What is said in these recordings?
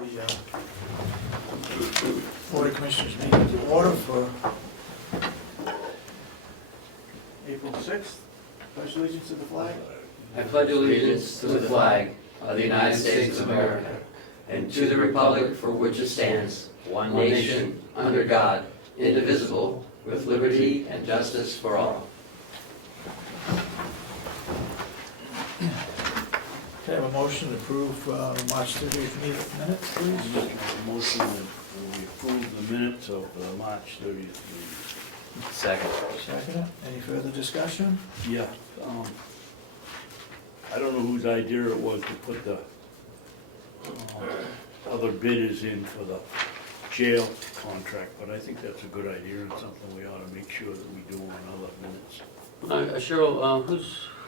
The Board of Commissioners meeting to order for April 6th. Pledge allegiance to the flag. I pledge allegiance to the flag of the United States of America and to the republic for which it stands, one nation, under God, indivisible, with liberty and justice for all. Can I have a motion to approve March 30th meeting minutes, please? Make a motion that we approve the minutes of the March 30th meeting. Second. Second it. Any further discussion? Yeah, I don't know whose idea it was to put the other bidders in for the jail contract, but I think that's a good idea and something we ought to make sure that we do on other minutes. Cheryl,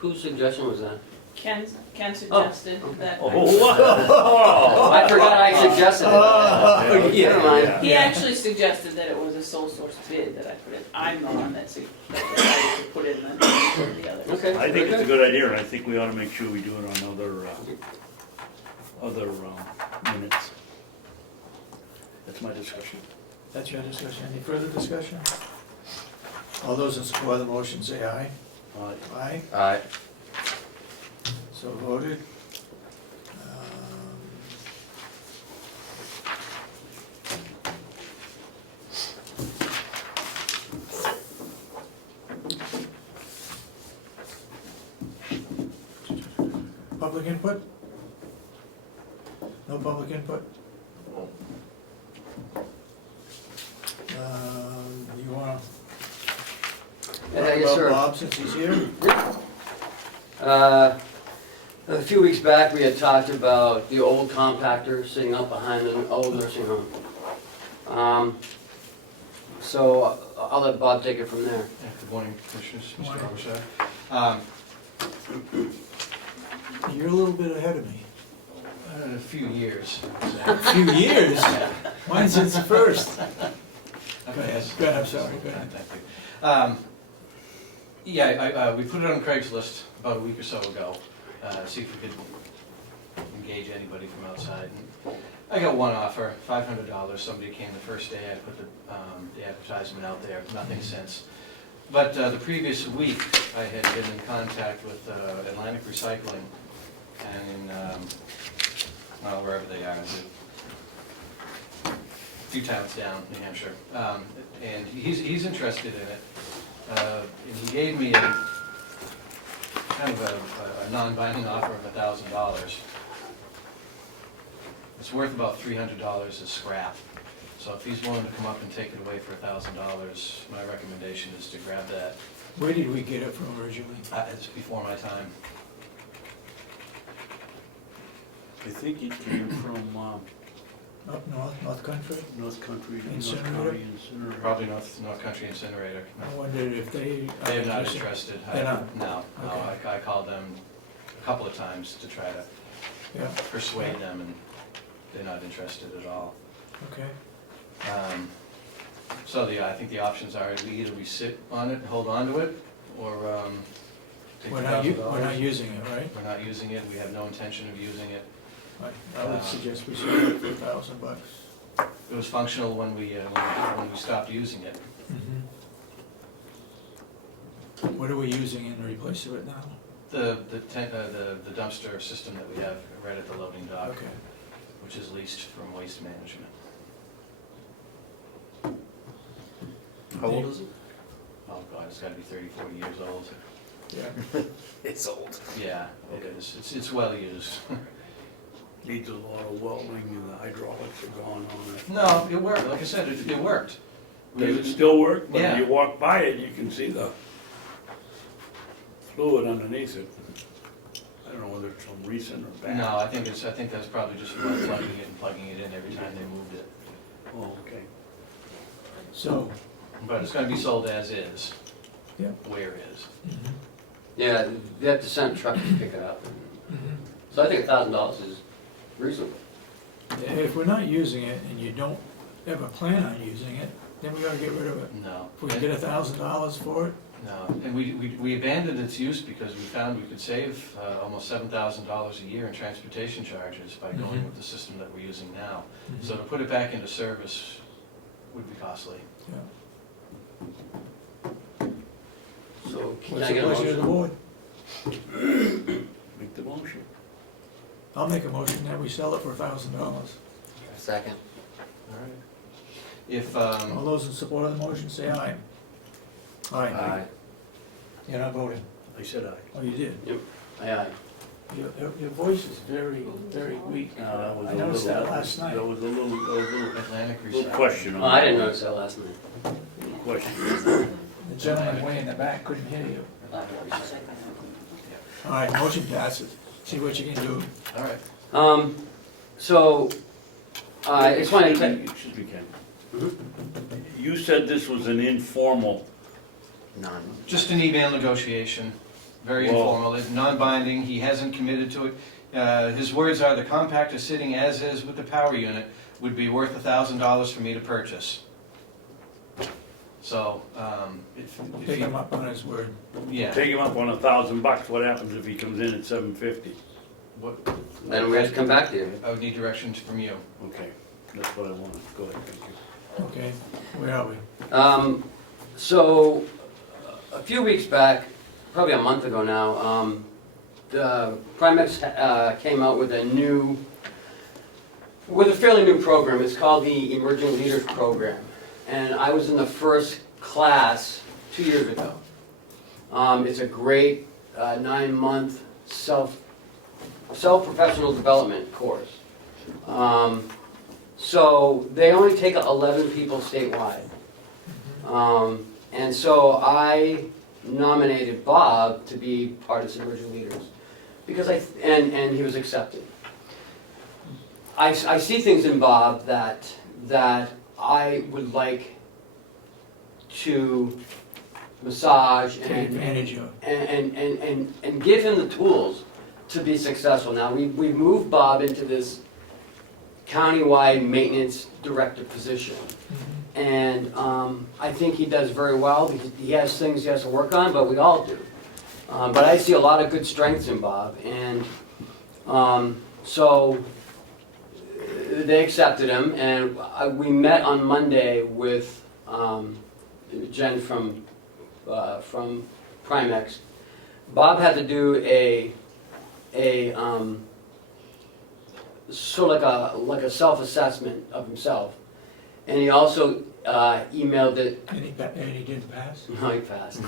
whose suggestion was that? Ken suggested that. Oh, wow. I forgot I suggested it. Never mind. He actually suggested that it was a sole source bid that I put in. I'm the one that decided to put in the others. Okay. I think it's a good idea, and I think we ought to make sure we do it on other minutes. That's my discussion. That's your discussion. Any further discussion? All those in support of the motion say aye. Aye. Aye. So voted. Public input? No public input? You wanna talk Yes, sir. about Bob since he's here? A few weeks back, we had talked about the old compactor sitting up behind an old nursing home. So I'll let Bob take it from there. Good morning, Commissioners, Good Mr. morning. Oversite. You're a little bit ahead of me. A few years. A few years? Mine since the first. Go ahead, I'm sorry, go ahead. Thank you. We put it on Craigslist about a week or so ago, see if we could engage anybody from outside. And I got one offer, $500. Somebody came the first day, I put the advertisement out there, nothing since. But the previous week, I had been in contact with Atlantic Recycling and wherever they are, a few towns down, New Hampshire. And he's interested in it. And he gave me a kind of a non-binding offer of $1,000. It's worth about $300 as scrap. So if he's willing to come up and take it away for $1,000, my recommendation is to grab that. Where did we get it from originally? It's before my time. I think it came from Up north, North Country? North Country, North Incinerator? County Incinerator. Probably North Country Incinerator. I wondered if they... They're not interested. They're not? No, Okay. I called them a couple of times to try to Yeah, persuade them, and they're not interested at all. okay. So I think the options are either we sit on it and hold on to it, or take We're $1,000. not using it, right? We're not using it, we have no intention of using it. I would suggest we should do it for $1,000. It was functional when we stopped using it. What are we using in replace of it now? The dumpster system that we have right at the loading dock, Okay. which is leased from Waste Management. How old is it? Oh God, it's gotta be 30, 40 years old. Yeah. It's old. Yeah, it is. It's well used. Needs a lot of welding and the hydraulics are gone on it. No, it worked. Like I said, it worked. Does it still work? But Yeah. when you walk by it, you can see the fluid underneath it. I don't know whether it's from recent or back. No, I think that's probably just plugging it and plugging it in every time they moved it. Oh, okay. So, But it's gonna be sold as is. Yeah. Where it is. Yeah, they have to send a truck to pick it up. So I think $1,000 is reasonable. if we're not using it and you don't ever plan on using it, then we gotta get rid of it. No. If we can get $1,000 for it, No, and we abandoned its use because we found we could save almost $7,000 a year in transportation charges by going Mhm. with the system that we're using now. So to put it back into service would be costly. Yeah. So can What's I the get a pleasure of the motion? board? Make the motion. I'll make a motion that we sell it for $1,000. Second. All right. If, All those in support of the motion, say aye. Aye. You're not voting. I said aye. Oh, you did. Aye. Your voice is very, very weak. No, that was I a noticed little- that last night. That was a little Atlantic little recycling. question on Oh, I that. didn't notice that last night. Little question. The gentleman way in the back couldn't hear you. All right, motion passes. See what you can do. All right. So, I just wanted to, Excuse me, Ken. Mhm. You said this was an informal, none. Just an email negotiation, very Well- informal, it's non-binding, he hasn't committed to it. His words are, the compactor sitting as is with the power unit would be worth $1,000 for me to purchase. So, if Pick you, him up on his word. yeah. take him up on $1,000, what happens if he comes in at $750? What, Then we have to come back to you. I would need directions from you. Okay, that's what I wanted, go ahead, thank you. Okay, where are we? So, a few weeks back, probably a month ago now, the Primex came out with a fairly new program. It's called the Emerging Leaders Program. And I was in the first class 2 years ago. It's a great 9-month self-professional development course. So they only take 11 people statewide. And so I nominated Bob to be part of some Emerging Leaders because and he was accepted. I see things in Bob that I would like to massage Take advantage of. and give him the tools to be successful. Now, we moved Bob into this countywide maintenance director position. And I think he does very well because he has things he has to work on, but we all do. But I see a lot of good strengths in Bob. And so they accepted him, and we met on Monday with Jen from Primex. Bob had to do a sort of like a self-assessment of himself, and he also emailed it. And he didn't pass? No, he passed.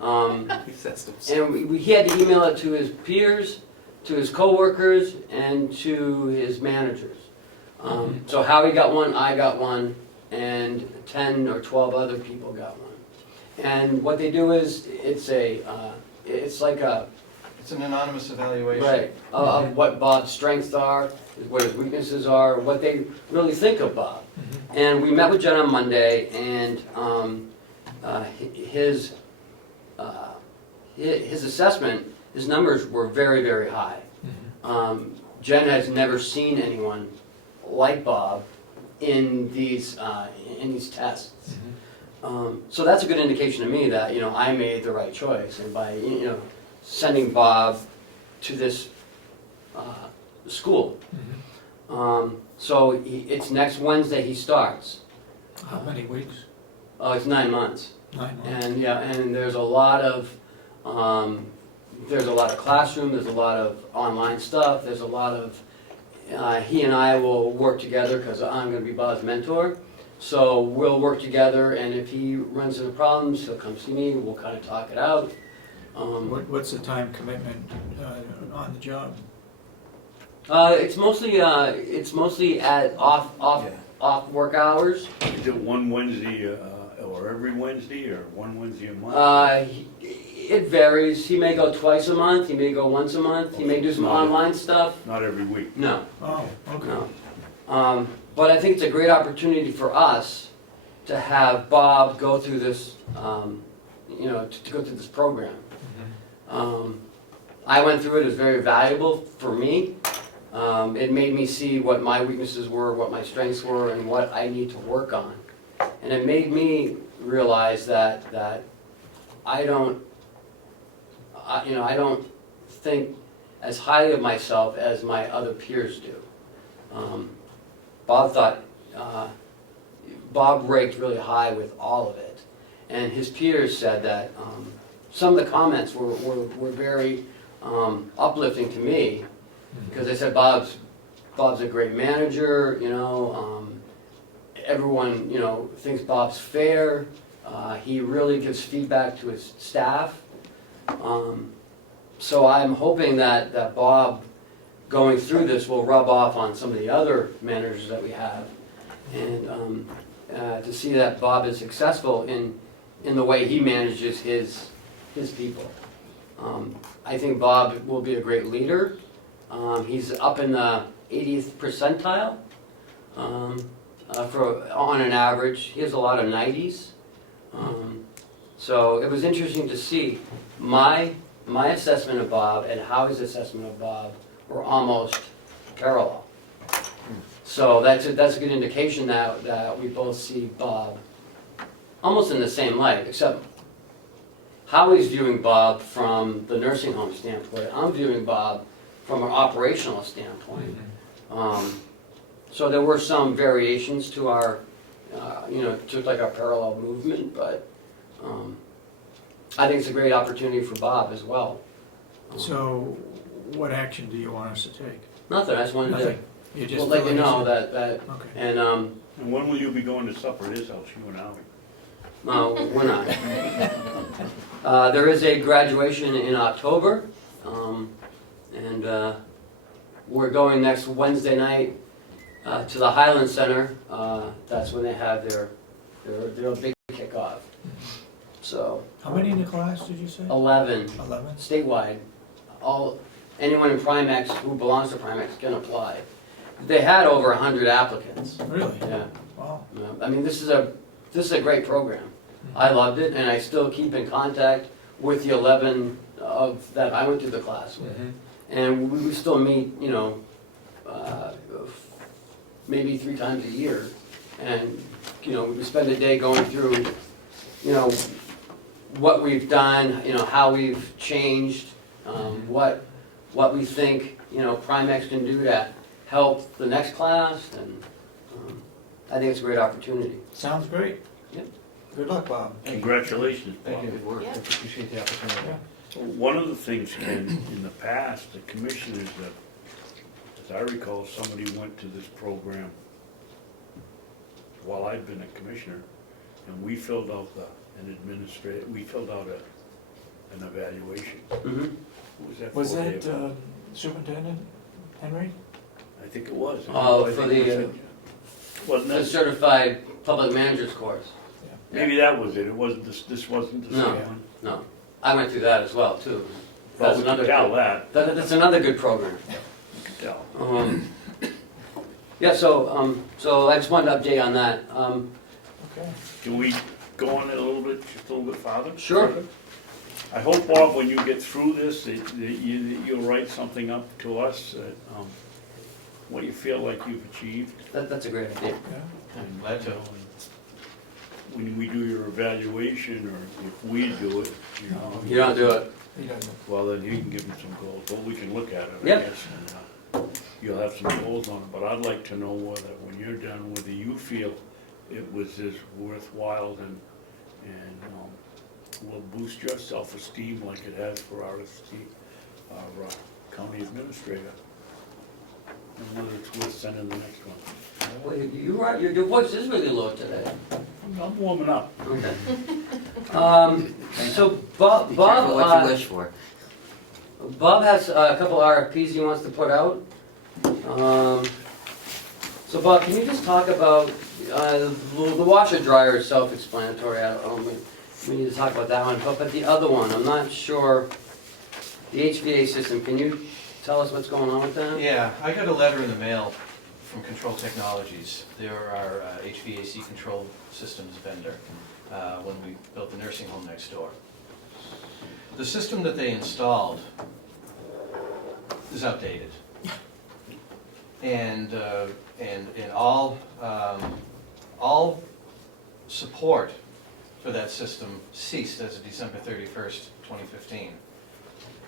And he had to email it to his peers, to his coworkers, and to his managers. So Howie got one, I got one, and 10 or 12 other people got one. And what they do is, it's like a, It's an anonymous evaluation. right, of what Bob's strengths are, what his weaknesses are, what they really think of Bob. And we met with Jen on Monday, and his assessment, his numbers were very, very high. Jen has never seen anyone like Bob in these tests. So that's a good indication to me that I made the right choice, and by sending Bob to this school. So it's next Wednesday he starts. How many weeks? Oh, it's 9 months. 9 months. And and there's a lot of classroom, there's a lot of online stuff, there's a lot of he and I will work together because I'm going to be Bob's mentor. So we'll work together, and if he runs into problems, he'll come see me. We'll kind of talk it out. What's the time commitment on the job? It's mostly at off work hours. Is it one Wednesday, or every Wednesday, or one Wednesday a month? It varies. He may go twice a month. He may go once a month. He may do some online stuff. Not every week. No, Oh, okay. no. But I think it's a great opportunity for us to have Bob go through this, to go through this program. I went through it. It was very valuable for me. It made me see what my weaknesses were, what my strengths were, and what I need to work on. And it made me realize that I don't think as highly of myself as my other peers do. Bob ranked really high with all of it, and his peers said that some of the comments were very uplifting to me, because they said Bob's a great manager, everyone, thinks Bob's fair, he really gives feedback to his staff. So I'm hoping that Bob, going through this, will rub off on some of the other managers that we have, and to see that Bob is successful in the way he manages his people. I think Bob will be a great leader. He's up in the 80th percentile on an average. He has a lot of 90s. So it was interesting to see my assessment of Bob and Howie's assessment of Bob were almost parallel. So that's a good indication that we both see Bob almost in the same light, except Howie's viewing Bob from the nursing home standpoint. I'm viewing Bob from an operational standpoint. So there were some variations to our, to like our parallel movement, but I think it's a great opportunity for Bob as well. So what action do you want us to take? Nothing, I just wanted to Nothing. You just let you feel like know it's- that, Okay. and And when will you be going to supper at his house, you and Howie? no, we're not. There is a graduation in October, and we're going next Wednesday night to the Highland Center. That's when they have their big kickoff. So How many in the class did you say? 11 11? statewide. Anyone in Primex who belongs to Primex can apply. They had over 100 applicants. Really? Yeah. Wow. I mean, this is a great program. I loved it, and I still keep in contact with the 11 that I went through the class with. And we still meet, maybe 3 times a year. And, we spend a day going through, what we've done, how we've changed, what we think, Primex can do to help the next class, and I think it's a great opportunity. Sounds great. Yep. Good luck, Bob. Congratulations, Bob. Thank you. Good work. Yeah. I appreciate the opportunity. One of the things, Ken, in the past, the commissioners, as I recall, somebody went to this program while I'd been a commissioner, and we filled out an evaluation. Mm-hmm. What was that for? Was Dave? that Superintendent Henry? I think it was. Oh, I for think it the, was- Wasn't The that, certified public manager's course. maybe that was it, it wasn't, this wasn't the No. same one? No, I went through that as well, too. Well, That's we can another, tell that, that's another good program. you can tell. Yeah, so I just wanted to update on that. Okay. Can we go on it just a little bit farther? Sure. I hope, Bob, when you get through this, that you'll write something up to us, that, what you feel like you've achieved. That's a great idea. Yeah. I'm glad to. When we do your evaluation, or if we do it, You don't do it. He doesn't. well, then you can give them some goals, well, we can look at it, I Yep. guess, and you'll have some goals on it, but I'd like to know whether, when you're done, whether you feel it was as worthwhile and will boost your self-esteem like it has for our county administrator, and whether it's worth sending the next one. Well, your voice is really low today. I'm warming up. Okay. So Bob, Be careful what you Bob, wish for. Bob has a couple RFPs he wants to put out. So Bob, can you just talk about the washer dryer is self-explanatory. I don't we need to talk about that one, but the other one, I'm not sure. The HVAC system, can you tell us what's going on with that? Yeah, I got a letter in the mail from Control Technologies. They're our HVAC control systems vendor when we built the nursing home next door. The system that they installed is outdated. And all support for that system ceased as of December 31st, 2015.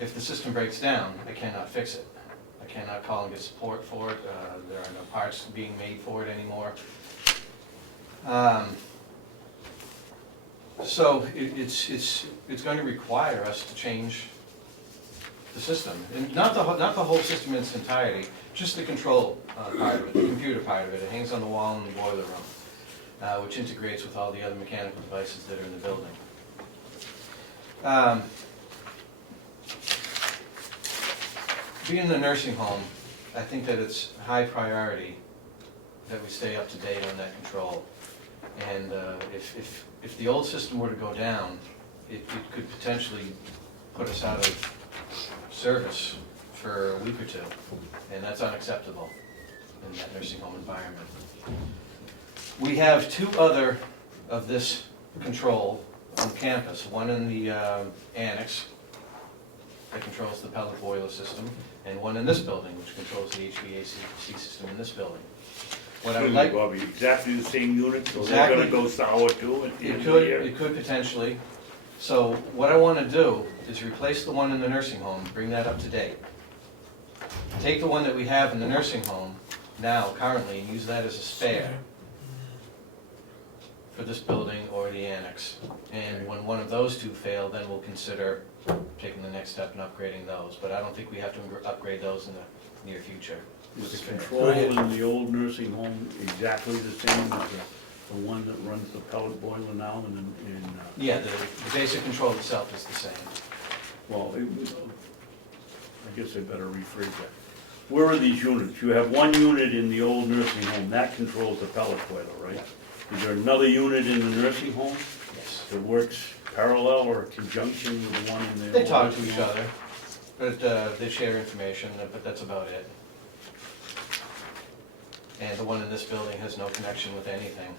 If the system breaks down, I cannot fix it. I cannot call and get support for it. There are no parts being made for it anymore. So it's going to require us to change the system, and not the whole system in its entirety, just the control part of it, the computer part of it. It hangs on the wall in the boiler room, which integrates with all the other mechanical devices that are in the building. Being in a nursing home, I think that it's high priority that we stay up to date on that control. And if the old system were to go down, it could potentially put us out of service for a week or two, and that's unacceptable in that nursing home environment. We have two other of this control on campus, one in the annex that controls the pellet boiler system, and one in this building, which controls the HVAC system in this building. What I would like, Bobby, exactly the same unit, so they're Exactly. gonna go sour too at the it end of the could, year? it could potentially. So what I want to do is replace the one in the nursing home, bring that up to date. Take the one that we have in the nursing home now, currently, and use that as a spare for this building or the annex. And when one of those two fail, then we'll consider taking the next step and upgrading those. But I don't think we have to upgrade those in the near future. Is the Go control ahead. in the old nursing home exactly the same as the one that runs the pellet boiler now in Yeah, the basic control itself is the same. well, I guess I better rephrase that. Where are these units? You have one unit in the old nursing home, that controls the pellet boiler, right? Is there another unit in the nursing home Yes. that works parallel or conjunction with the one in the? They old talk to nursing each home? other, but they share information, but that's about it. And the one in this building has no connection with anything.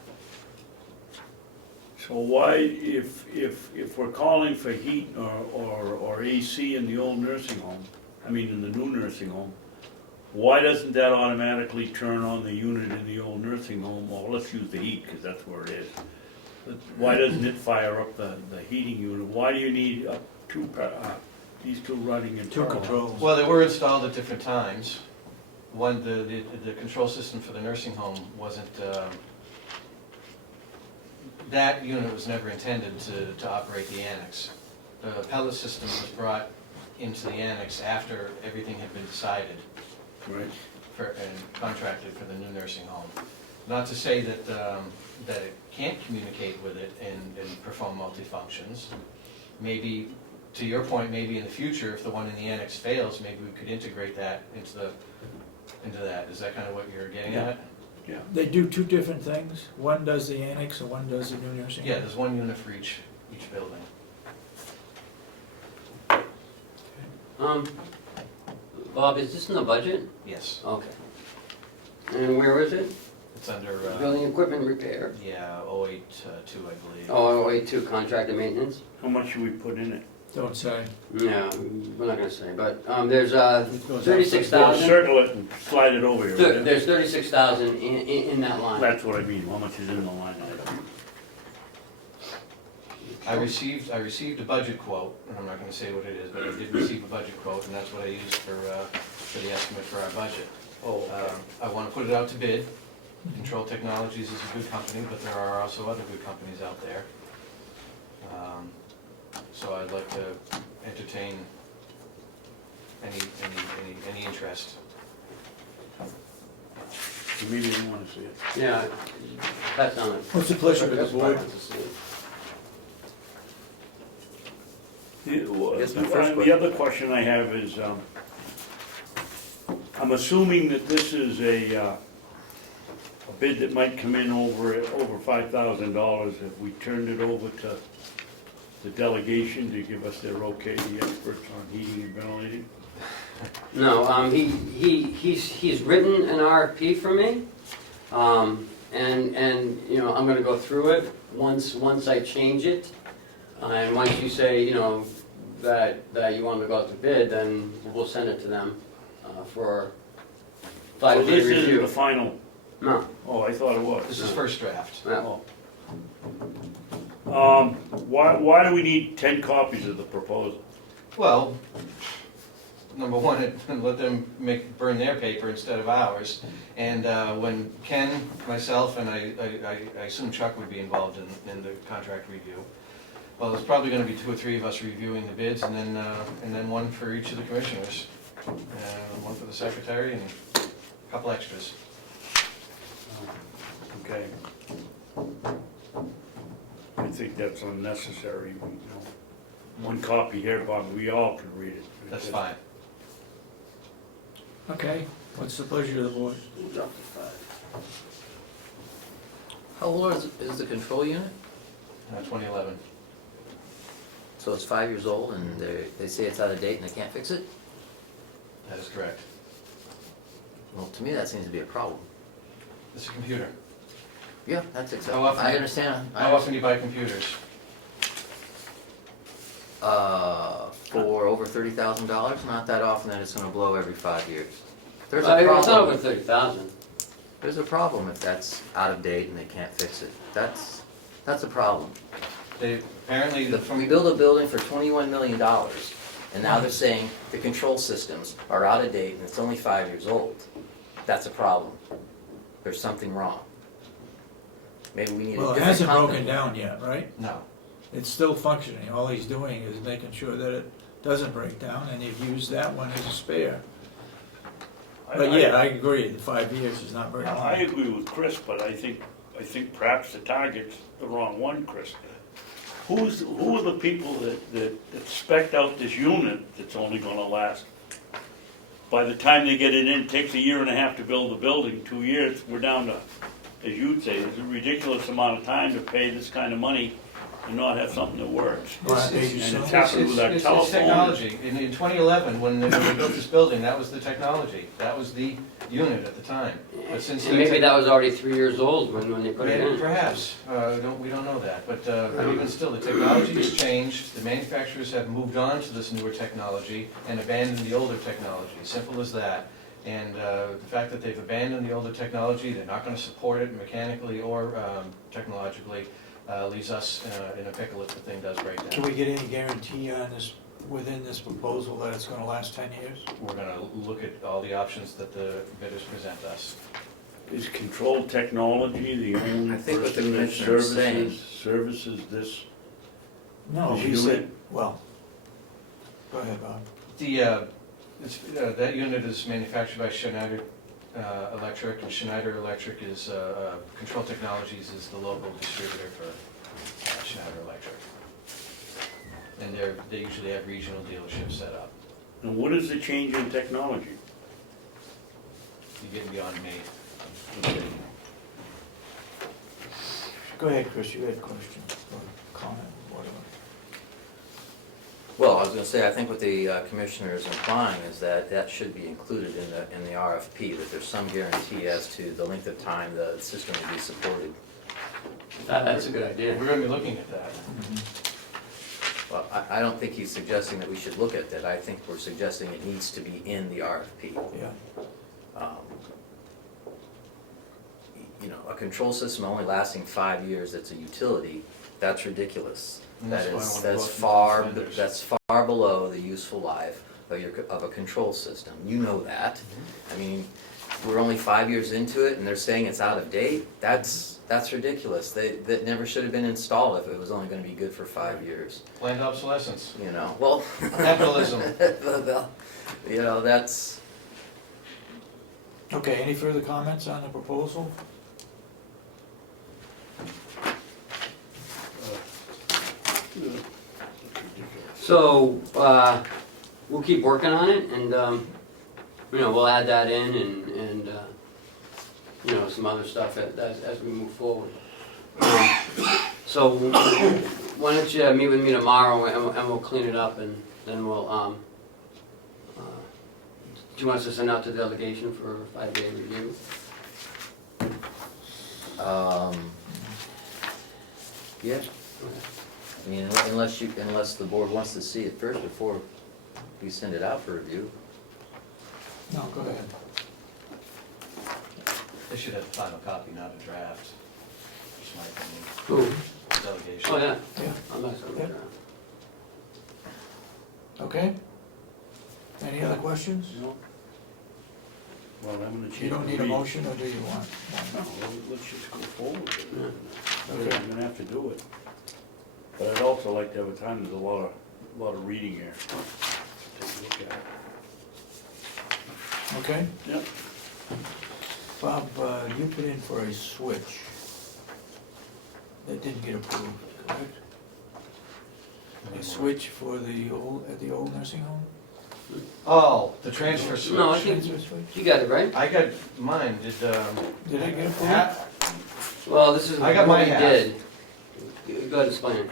So why, if we're calling for heat or AC in the old nursing home, I mean in the new nursing home, why doesn't that automatically turn on the unit in the old nursing home? Well, let's use the heat, because that's where it is. But why doesn't it fire up the heating unit? Why do you need these two running in Two parallel? controls. Well, they were installed at different times. One, the control system for the nursing home wasn't, that unit was never intended to operate the annex. The pellet system was brought into the annex after everything had been decided Right. and contracted for the new nursing home. Not to say that it can't communicate with it and perform multi-functions. Maybe, to your point, maybe in the future, if the one in the annex fails, maybe we could integrate that into that. Is that kind of what you're getting Yeah. at? Yeah. They do two different things. One does the annex and one does the new nursing home. Yeah, there's one unit for each building. Bob, is this in the budget? Yes, Okay. And where is it? it's under, Building equipment repair. yeah, 082, I believe. Oh, wait, two, contracted maintenance? How much should we put in it? Don't say. No, we're not gonna say, but, there's, It goes up. 36,000. Circle it and slide it over here. will you? There's 36,000 in that line. That's what I mean, how much is in the line item? I received a budget quote, and I'm not gonna say what it is, but I did receive a budget quote, and that's what I used for the estimate for our budget. Oh, I wanna put it out to bid. Control Technologies is a good company, but there are also other good companies out there. So I'd like to entertain any interest. you maybe didn't wanna see it. Yeah, that's on it. What's the pleasure of the That's board? fine to see it. That's my first The question. other question I have is, I'm assuming that this is a bid that might come in over $5,000 if we turned it over to the delegation to give us their okay, the experts on heating and ventilating. No, he's written an RFP for me, and, you know, I'm gonna go through it once I change it. And once you say, you know, that you want to go out to bid, then we'll send it to them, for So 5-day this isn't review. the final, No, oh, I thought it was. This is first draft. yeah. Oh. Why do we need 10 copies of the proposal? Well, number one, let them burn their paper instead of ours. And when Ken, myself, and I assume Chuck would be involved in the contract review, well, there's probably gonna be 2 or 3 of us reviewing the bids, and then one for each of the commissioners. One for the secretary and a couple extras. Okay. I think that's unnecessary, you know. One copy here, Bob, we all can read it. That's fine. Okay, what's the pleasure of the board? How old is the control unit? 2011. So it's 5 years old and they say it's out of date and they can't fix it? That is correct. Well, to me, that seems to be a problem. It's a computer. Yeah, that's How acceptable. often- I understand. How often do you buy computers? For over $30,000, not that often that it's gonna blow every 5 years. There's a It's not over problem. 30,000. There's a problem if that's out of date and they can't fix it. That's a problem. They apparently, We build a building for $21 million, and now they're saying the control systems are out of date and it's only 5 years old. That's a problem. There's something wrong. Maybe we need a Well, it different hasn't broken company. down yet, right? no. It's still functioning. All he's doing is making sure that it doesn't break down, and they've used that one as a spare. But yeah, I agree, the 5 years is not very I long. agree with Chris, but I think perhaps the target's the wrong one, Chris. Who are the people that spec'd out this unit that's only gonna last? By the time they get it in, it takes 1.5 years to build the building, 2 years, we're down to, as you'd say, it's a ridiculous amount of time to pay this kind of money and not have something that works. Last page And is it's so- happened with our It's telephone. technology. In 2011, when they built this building, that was the technology. That was the unit at the time. But since And maybe that was already 3 years old when they put it Maybe, in. perhaps, we don't know that, but even still, the technology has changed, the manufacturers have moved on to this newer technology and abandoned the older technology, simple as that. And the fact that they've abandoned the older technology, they're not gonna support it mechanically or technologically, leaves us in a pickle if the thing does break Can down. we get any guarantee on this, within this proposal, that it's gonna last 10 years? We're gonna look at all the options that the bidders present us. Is control technology the only I think what the person that commissioner is saying- services this? No, This he unit? said, well, go ahead, Bob. That unit is manufactured by Schneider Electric, and Schneider Electric is, Control Technologies is the local distributor for Schneider Electric. And they usually have regional dealerships set up. And what is the change in technology? You get beyond me. Okay. Go ahead, Chris, you had a question or comment, whatever. Well, I was gonna say, I think what the commissioner is implying is that that should be included in the RFP, that there's some guarantee as to the length of time the system will be supported. That's a good idea. We're gonna be looking at that. Well, I don't think he's suggesting that we should look at that. I think we're suggesting it needs to be in the RFP. Yeah, You know, a control system only lasting 5 years that's a utility, that's ridiculous. And that's why I wanna go That's out to far, vendors. that's far below the useful life of a control system. You know that. Mm-hmm. I mean, we're only 5 years into it and they're saying it's out of date. That's ridiculous. That never should have been installed if it was only gonna be good for 5 years, Planned obsolescence, you know? Well, capitalism. well, you know, that's, okay, any further comments on the proposal? So, we'll keep working on it and, you know, we'll add that in and you know, some other stuff as we move forward. So, why don't you meet with me tomorrow and we'll clean it up and then we'll, do you want us to send out to the delegation for a 5-day review? yeah. Okay. I mean, unless the board wants to see it first before we send it out for review. No, go ahead. They should have a final copy, not a draft. That's my opinion. Who? delegation. Oh, yeah. Yeah. I'm not gonna Yeah. Okay? Any other questions? No? Well, I'm gonna change. You don't need a the read. motion, or do you want No, one? let's just go forward with it. Okay. I'm gonna have to do it. But I'd also like to have a time, there's a lot of reading here. Take a look at it. Okay? Yep. Bob, you put in for a switch that didn't get approved, correct? A switch for the old nursing home? Oh, the transfer switch. No, I think Transfer switch? you got it, right? I got mine, did, Did it get approved? Well, this is I got what my we half. did. Go ahead, explain it.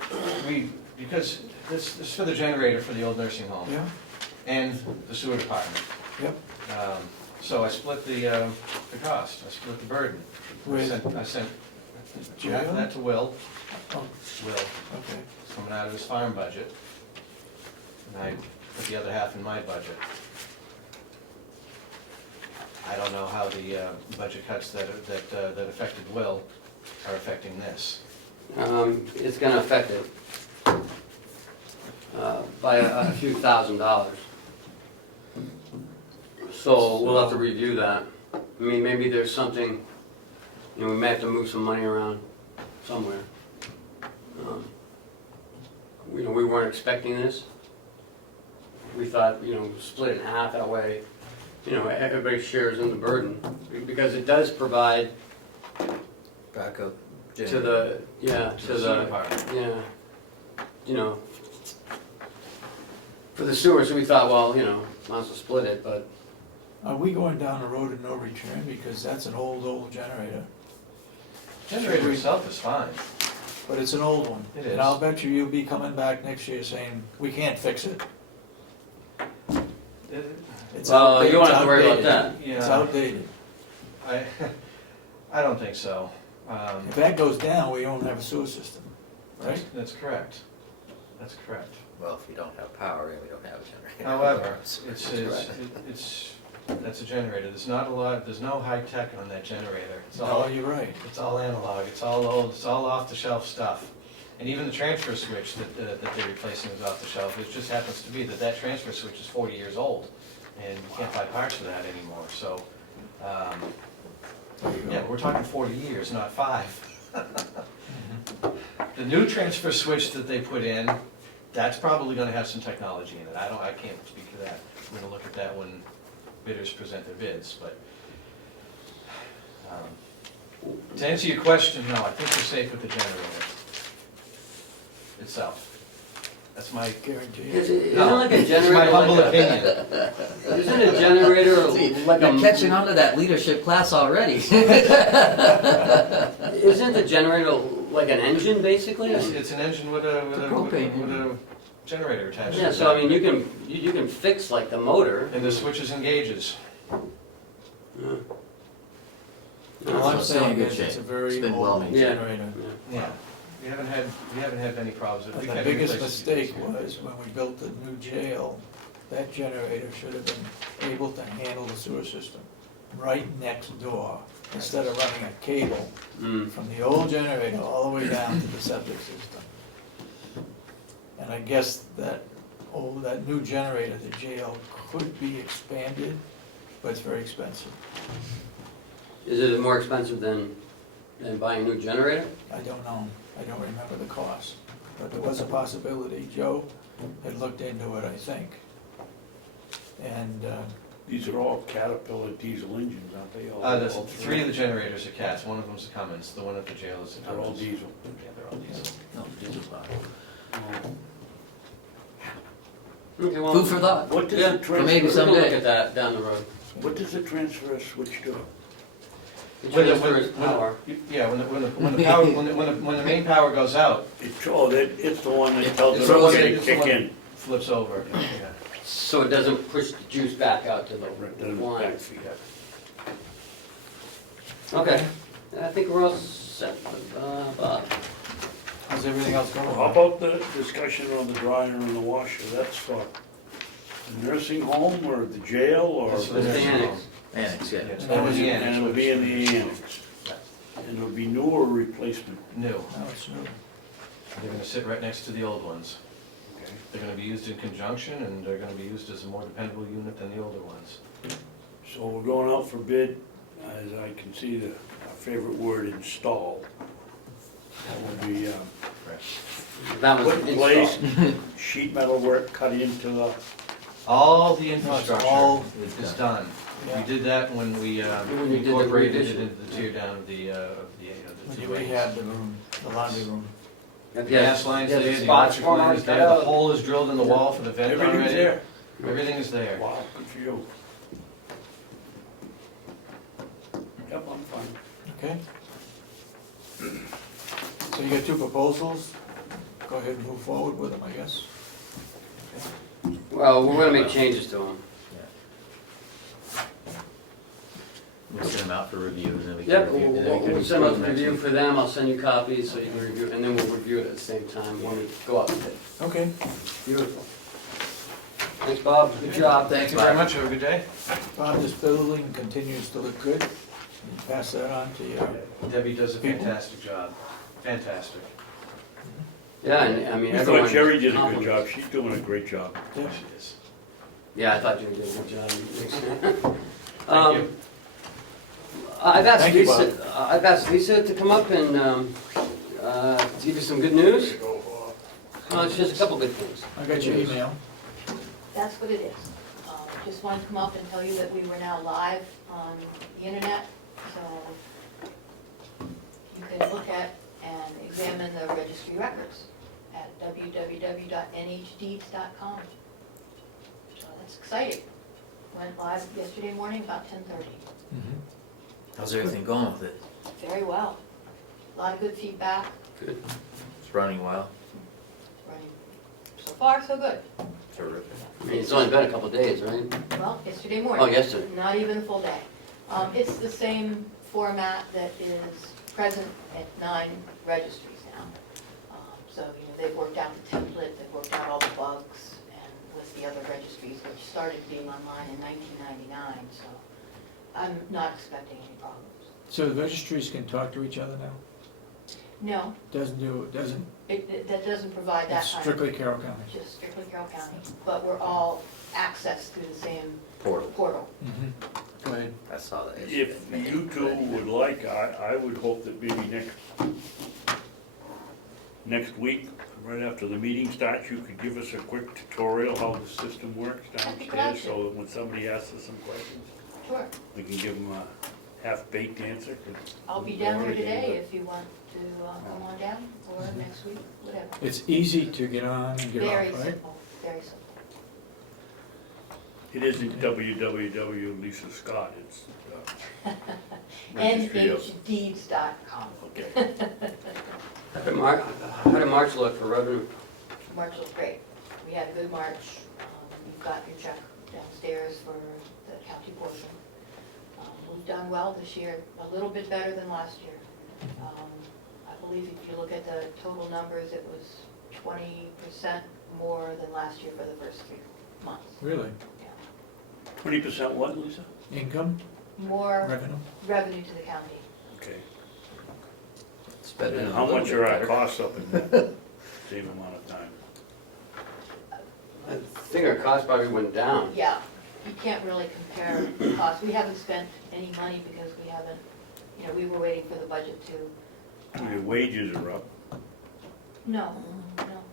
because this is for the generator for the old nursing home Yeah, and the sewer department. yep. So I split the cost, I split the burden. I sent half of that to Will, Oh, Will, okay. it's coming out of his farm budget. And I put the other half in my budget. I don't know how the budget cuts that affected Will are affecting this. It's gonna affect it by a few $1,000s. So we'll have to review that. I mean, maybe there's something, we may have to move some money around somewhere. We weren't expecting this. We thought, split it in half, that way, everybody shares in the burden. Because it does provide Backup to generator. the, To the sewer department. for the sewer, so we thought, well, might as well split it, but Are we going down the road of no return, because that's an old generator, Generator itself is fine. but it's an old one. It And is. I'll bet you'll be coming back next year saying, we can't fix it. It's well, outdated. you don't have to It's worry about outdated. that. It's Yeah. outdated. I don't think so. If that goes down, we don't have a sewer system, right? That's correct. That's correct. Well, if you don't have power, we don't have a generator. However, Correct. that's a generator. There's not a lot, there's no high tech on that generator. It's Oh, all, you're right. it's all analog, it's all old, it's all off the shelf stuff. And even the transfer switch that they're replacing is off the shelf. It just happens to be that transfer switch is 40 years old. And you can't buy parts for that anymore, so, There you go. yeah, we're talking 40 years, not 5. Mhm. The new transfer switch that they put in, that's probably gonna have some technology in it. I can't speak to that. We're gonna look at that when bidders present their bids, but, to answer your question, no, I think we're safe with the generator itself. That's my, Guarantee. Isn't no, like a it's my generator humble like opinion. isn't a generator like You're a... catching on to that leadership class already. Isn't the generator like an engine, basically? It's an engine with a propane. generator attached to it. Yeah, so I mean, you can fix like the motor. And the switches and gauges. Yeah. All I'm So it's still in saying good is it's a shape. very It's been well old maintained. generator. Yeah. We haven't had any problems. And We've the had to biggest replace it. mistake was when we built the new jail, that generator should have been able to handle the sewer system right next door, instead of running a cable Mm. from the old generator all the way down to the septic system. And I guess that new generator, the jail, could be expanded, but it's very expensive. Is it more expensive than buying a new generator? I don't know, I don't remember the cost, but there was a possibility. Joe had looked into it, I think. And, These are all Caterpillar diesel engines, aren't they? The 3 of the generators are Cats, one of them's a Cummins, the one at the jail is a They're all Cummins. diesel. Yeah, they're all diesel. No, diesel power. Okay, well, Food for thought. What does Yeah, the for maybe we transfer, can look someday. at that down the road. what does the transfer switch do? The When the- transfer is when- power. Yeah, when the main power goes out, It's the one that It tells it throws okay it- to kick in. flips over. Yeah. So it doesn't push the juice back out to the Right, then line. backfeed. Okay, I think we're all set with Bob. how's everything else going? How about the discussion on the dryer and the washer? That's for the nursing home or the jail or? That's for the It's the nursing annex. home. Annex, yeah. Yeah, it's And going that in was- the And annex. it'll be in the annex. And it'll be new or replacement? New. No, it's new. They're gonna sit right next to the old ones. Okay. They're gonna be used in conjunction, and they're gonna be used as a more dependable unit than the older ones. So we're going out for bid, as I can see our favorite word, install. That will be That was put in place, sheet metal work cut into the, All the No, it's infrastructure all- is done. We did that when we When you did the incorporated it revision. into the tear down of the When two you wings. rehab the room, the laundry room. The gas line's Yeah, there, the spots electric for line them is cut there, the out. hole is drilled in the wall for the vent everything's already. there. Everything is there. Wow, good for you. Yep, I'm fine. Okay? So you got two proposals, go ahead and move forward with them, I guess. Well, we're gonna make changes to them. We'll send them out for review and then we Yep, can review. and then we we'll can we'll send out approve the next review week. for them, I'll send you copies so you can review, and then we'll review it at the same time when we go out to bid. Okay. Beautiful. Thanks, Bob, good job. Thank you very much, have a good day. Bob, this building continues to look good. Pass that on to you. Debbie does a People. fantastic job, fantastic. Yeah, and I mean, I everyone. thought Jerry did a good compliments. job, she's doing a great job. Yeah. She is. Yeah, I thought you did a good job. Thank you. Thank you, Bob. I've asked Lisa to come up and, give you some good news. It's just a couple good things. I got your email. That's what it is. Just wanted to come up and tell you that we were now live on the internet, so you can look at and examine the registry records at www.nhdeeds.com. So that's exciting. Went live yesterday morning about 10:30. How's everything going with it? Very well. A lot of good feedback, Good. It's running well? running so far so good. Terrific. I mean, it's only been a couple days, right? Well, yesterday morning. Oh, yesterday. Not even a full day. It's the same format that is present at 9 registries now. So, they've worked out the template, they've worked out all the bugs, and with the other registries, which started being online in 1999, so I'm not expecting any problems. So the registries can talk to each other now? No, Doesn't, that doesn't provide that it's kind of, strictly Carroll County? just strictly Carroll County, but we're all accessed through the same Portal. portal. Go ahead. I saw that. If you two would like, I would hope that maybe next week, right after the meeting starts, you could give us a quick tutorial how the system works I'd be glad downstairs, to. so that when somebody asks us some questions, Sure. we can give them a half-baked answer. 'cause I'll be we've down there already- today if you want to come on down, or next week, whatever. It's easy to get on and get Very off, right? simple, very simple. It isn't www. Lisa Scott, it's registry of- NHDeeds.com. Okay. How did March look for revenue? March was great. We had a good March. You've got your check downstairs for the county portion. We've done well this year, a little bit better than last year. I believe if you look at the total numbers, it was 20% more than last year for the first 3 months. Really? 20% what, Lisa? Income, More revenue? revenue to the county. Okay. It's better than And a how little much bit are our better. costs up in that same amount of time? I think our cost probably went down. Yeah, you can't really compare the cost. We haven't spent any money because we haven't, we were waiting for the budget to. Your wages are up. No,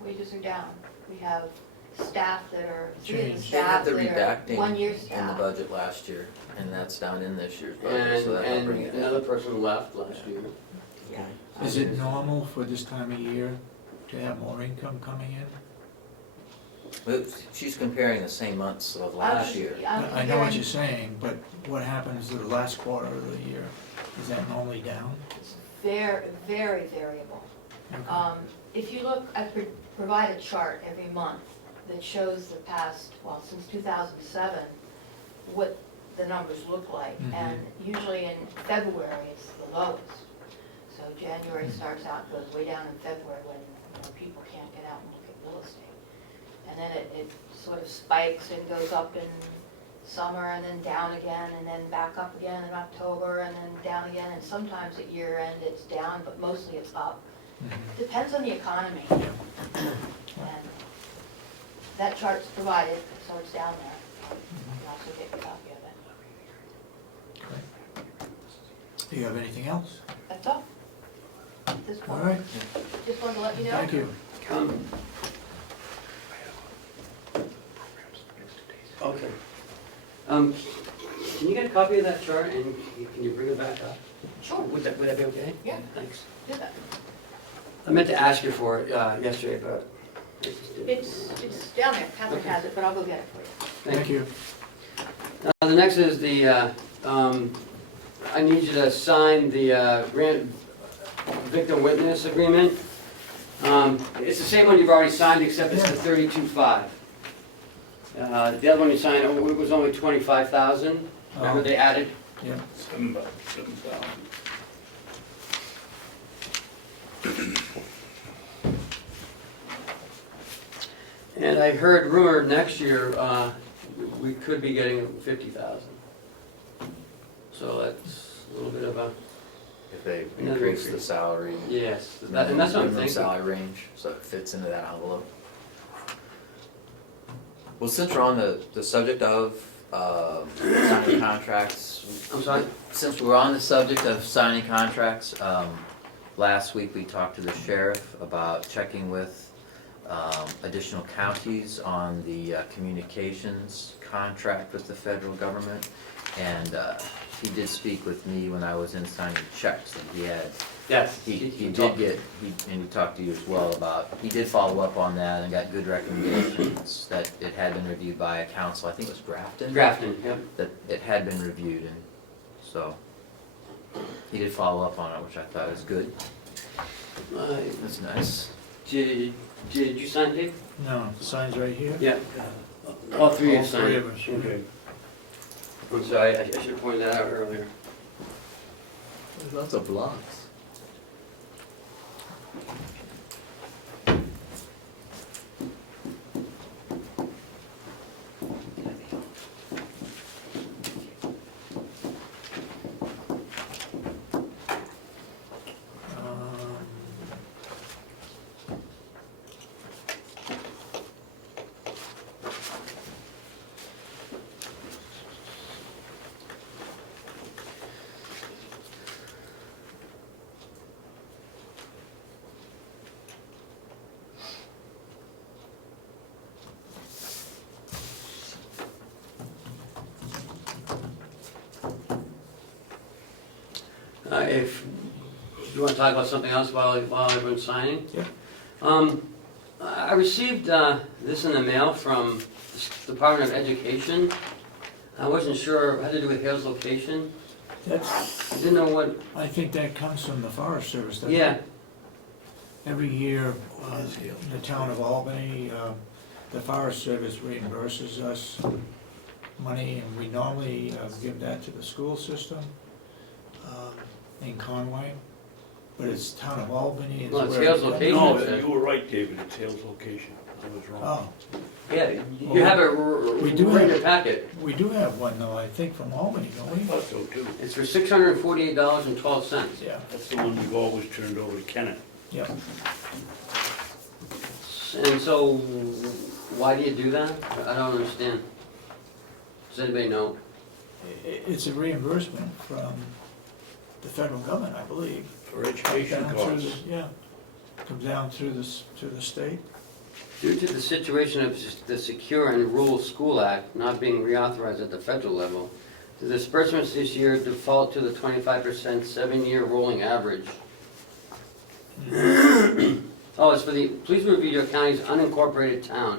wages are down. We have staff that are, three of the Change. They had staff the that are redacting one-year in the staff. budget last year, and that's down in this year's budget, so that'll And bring it another down. person left last year. Yeah. Is it normal for this time of year to have more income coming in? But she's comparing the same months of last year. I'm I know what comparing- you're saying, but what happens to the last quarter of the year? Is that normally down? It's very, very variable. Okay. If you look, provide a chart every month that shows the past, since 2007, what the numbers look like. Mhm. And usually in February, it's the lowest. So January starts out, goes way down in February when people can't get out and look at real estate. And then it sort of spikes and goes up in summer and then down again and then back up again in October and then down again. And sometimes at year end it's down, but mostly it's up. Depends on the economy. Yeah. And that chart's provided, so it's down there. You can also get a copy of it. Do you have anything else? That's all. At this All point, right, just wanted to let you know. thank you. Okay. Can you get a copy of that chart and can you bring it back up? Sure, Would that be okay? Yeah. Thanks. do that. I meant to ask you for it yesterday, but I just didn't. It's down there, Catherine Okay. has it, but I'll go get it for you. Thank you. The next is the, I need you to sign the grant victim witness agreement. It's the same one you've already signed, except it's the 32.5. The other one you signed, it was only 25,000. Remember they added? Yeah. $7,000. And I heard rumor next year, we could be getting 50,000. So that's a little bit of a, If they Another increase the increase. salary. yes, and that's what I'm minimum thinking. salary range, so it fits into that envelope. Well, since we're on the subject of signing contracts. I'm sorry? Since we're on the subject of signing contracts, last week we talked to the sheriff about checking with additional counties on the communications contract with the federal government. And he did speak with me when I was in signing checks, and he had, Yes. he did get, and he talked to you as well about, he did follow up on that and got good recommendations that it had been reviewed by a council, I think it was Grafton? Grafton, yep. That it had been reviewed, and so he did follow up on it, which I thought was good. That's nice. Did you sign, Dave? No, the sign's right here. Yeah. All three All of you signed. three of us. Okay. I'm sorry, I should have pointed that out earlier. There's lots of blocks. If you want to talk about something else while everyone's signing? Yeah. I received this in the mail from the Department of Education. I wasn't sure, it had to do with Hale's location. That's, I didn't know what, I think that comes from the Forest Service, doesn't it? yeah, Every year, in the town of Albany, the Forest Service reimburses us money, and we normally give that to the school system in Conway, but it's town of Albany is Well, it's where. Hale's location. No, you were right, David, it's Hale's location, I was wrong. Oh, yeah, you have it We do right in have- your packet. we do have one though, I think from Albany, don't I we? thought so too. It's for $648.12. Yeah, That's the one we've always turned over to Kenneth. yeah. And so, why do you do that? I don't understand. Does anybody know? It's a reimbursement from the federal government, I believe. For education Down through costs. the- Yeah, comes down through the state. Due to the situation of the Secure and Rural School Act not being reauthorized at the federal level, the disbursements this year default to the 25% 7-year rolling average. Oh, it's for the, please review your county's unincorporated town.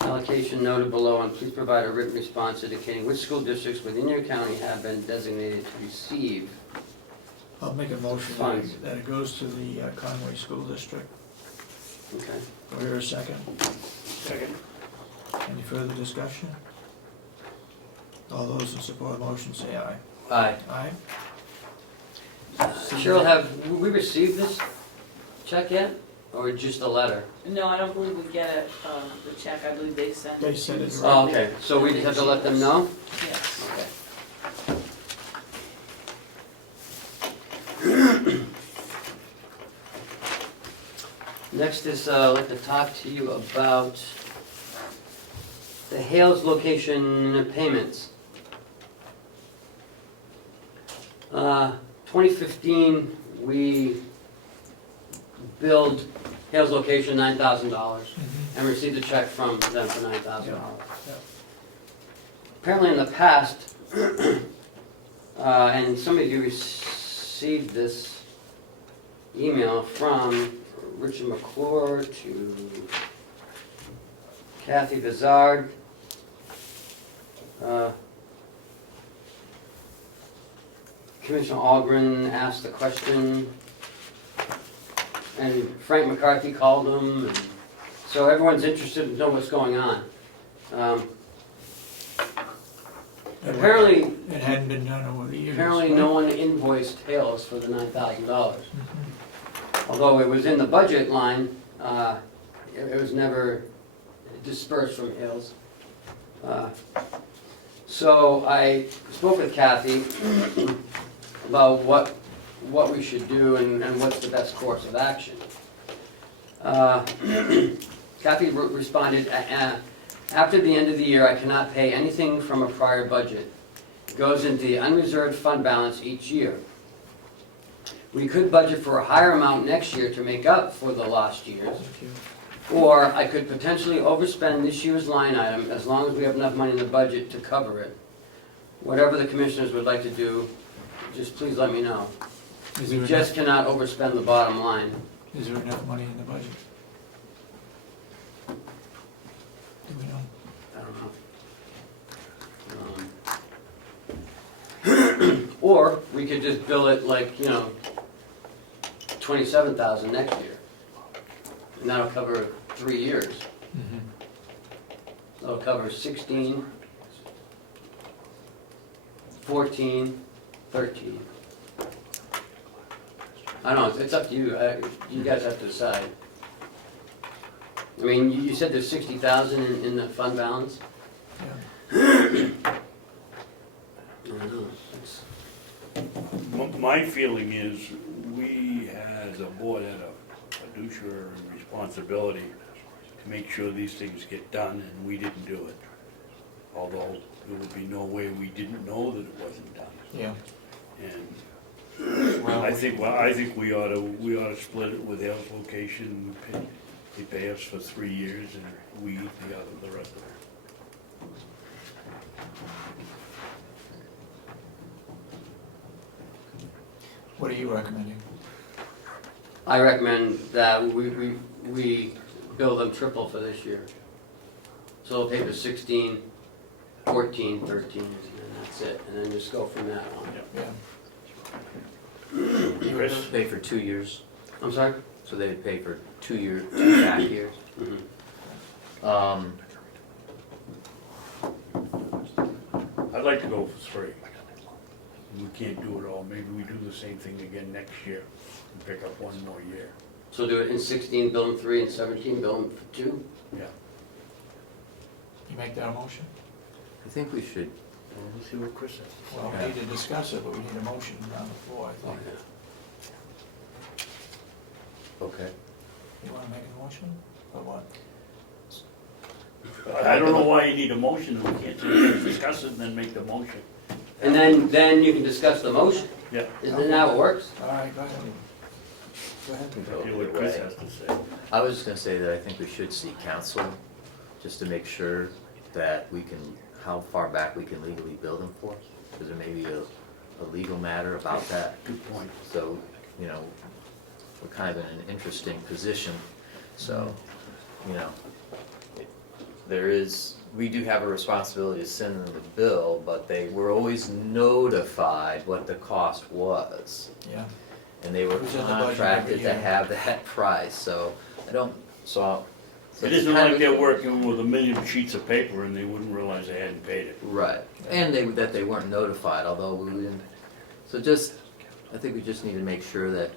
Allocation noted below, and please provide a written response indicating which school districts within your county have been designated to receive. I'll make a motion Funds. that it goes to the Conway School District. Okay. Do I hear a second? Second. Any further discussion? All those in support of the motion say aye. Aye. Aye? Cheryl, have we received this check yet, or just a letter? No, I don't believe we get it, the check, I believe they sent it. They sent it to- Oh, okay, so we just have to let them know? Yes. Okay. Next is, I'd like to talk to you about the Hales location payments. 2015, we billed Hales location $9,000 and received a check from them for $9,000. Yeah. Apparently in the past, and some of you received this email from Richard McClure to Kathy Bizard. Commissioner Ahlgren asked the question, and Frank McCarthy called him, and so everyone's interested to know what's going on. Apparently, It hadn't been done over the years. apparently right? no one invoiced Hales for the $9,000. Although it was in the budget line, it was never dispersed from Hales. So I spoke with Kathy about what we should do and what's the best course of action. Kathy responded, after the end of the year, I cannot pay anything from a prior budget. It goes into the unreserved fund balance each year. We could budget for a higher amount next year to make up for the lost years. Or I could potentially overspend this year's line item as long as we have enough money in the budget to cover it. Whatever the commissioners would like to do, just please let me know. Is there We just cannot overspend the bottom line. Is there enough money in the budget? Do we know? I don't know. Or we could just bill it like, $27,000 next year. And that'll cover 3 years. That'll cover 16, 14, 13. I don't know, it's up to you. You guys have to decide. I mean, you said there's 60,000 in the fund balance? Yeah. I don't know. My feeling is, we as a board had a fiduciary responsibility to make sure these things get done, and we didn't do it. Although there would be no way we didn't know that it wasn't done. Yeah. And I think we ought to split it with Hale's location. They pay us for 3 years, and we eat the rest of it. What are you recommending? I recommend that we bill them triple for this year. So they'll pay for 16, 14, 13, and that's it, and then just go from that on. Yeah. Chris? Pay for 2 years, I'm sorry? so they would pay for 2 back years. Mhm. I'd like to go for 3. We can't do it all. Maybe we do the same thing again next year and pick up 1 more year. So do it in 16, bill them 3, and 17, bill them for 2? Yeah. You make that a motion? I think we should, Well, we'll see what Chris says. Well, we need to discuss it, but we need a motion on the floor, I think. okay. You wanna make a motion, or what? I don't know why you need a motion, we can't just discuss it and then make the motion. And then you can discuss the motion. Yeah. Isn't that how it works? All right, go ahead. Go ahead. See what Chris has to say. I was just gonna say that I think we should seek counsel, just to make sure that we can, how far back we can legally bill them for, because there may be a legal matter about that. Good point. So, we're kind of in an interesting position, so, we do have a responsibility to send them the bill, but they were always notified what the cost was. Yeah, And they were It was in the budget contracted every to year. have that price, so so It it's isn't kind like of- they're working with a million sheets of paper and they wouldn't realize they hadn't paid it. Right, and that they weren't notified, although we didn't, so I think we just need to make sure that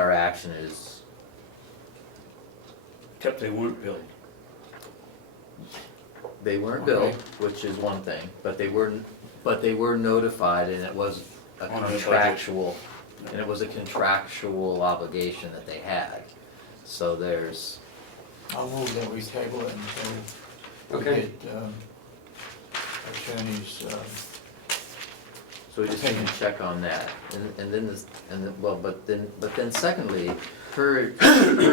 our action is, Except they weren't billed. they weren't Okay. billed, which is one thing, but they were notified, and it was a On the budget. contractual, and it was a contractual obligation that they had. So there's, I'll move that we table it until we Okay. get attorney's, so we just need to check on that. And then this, and then, well, but then secondly, her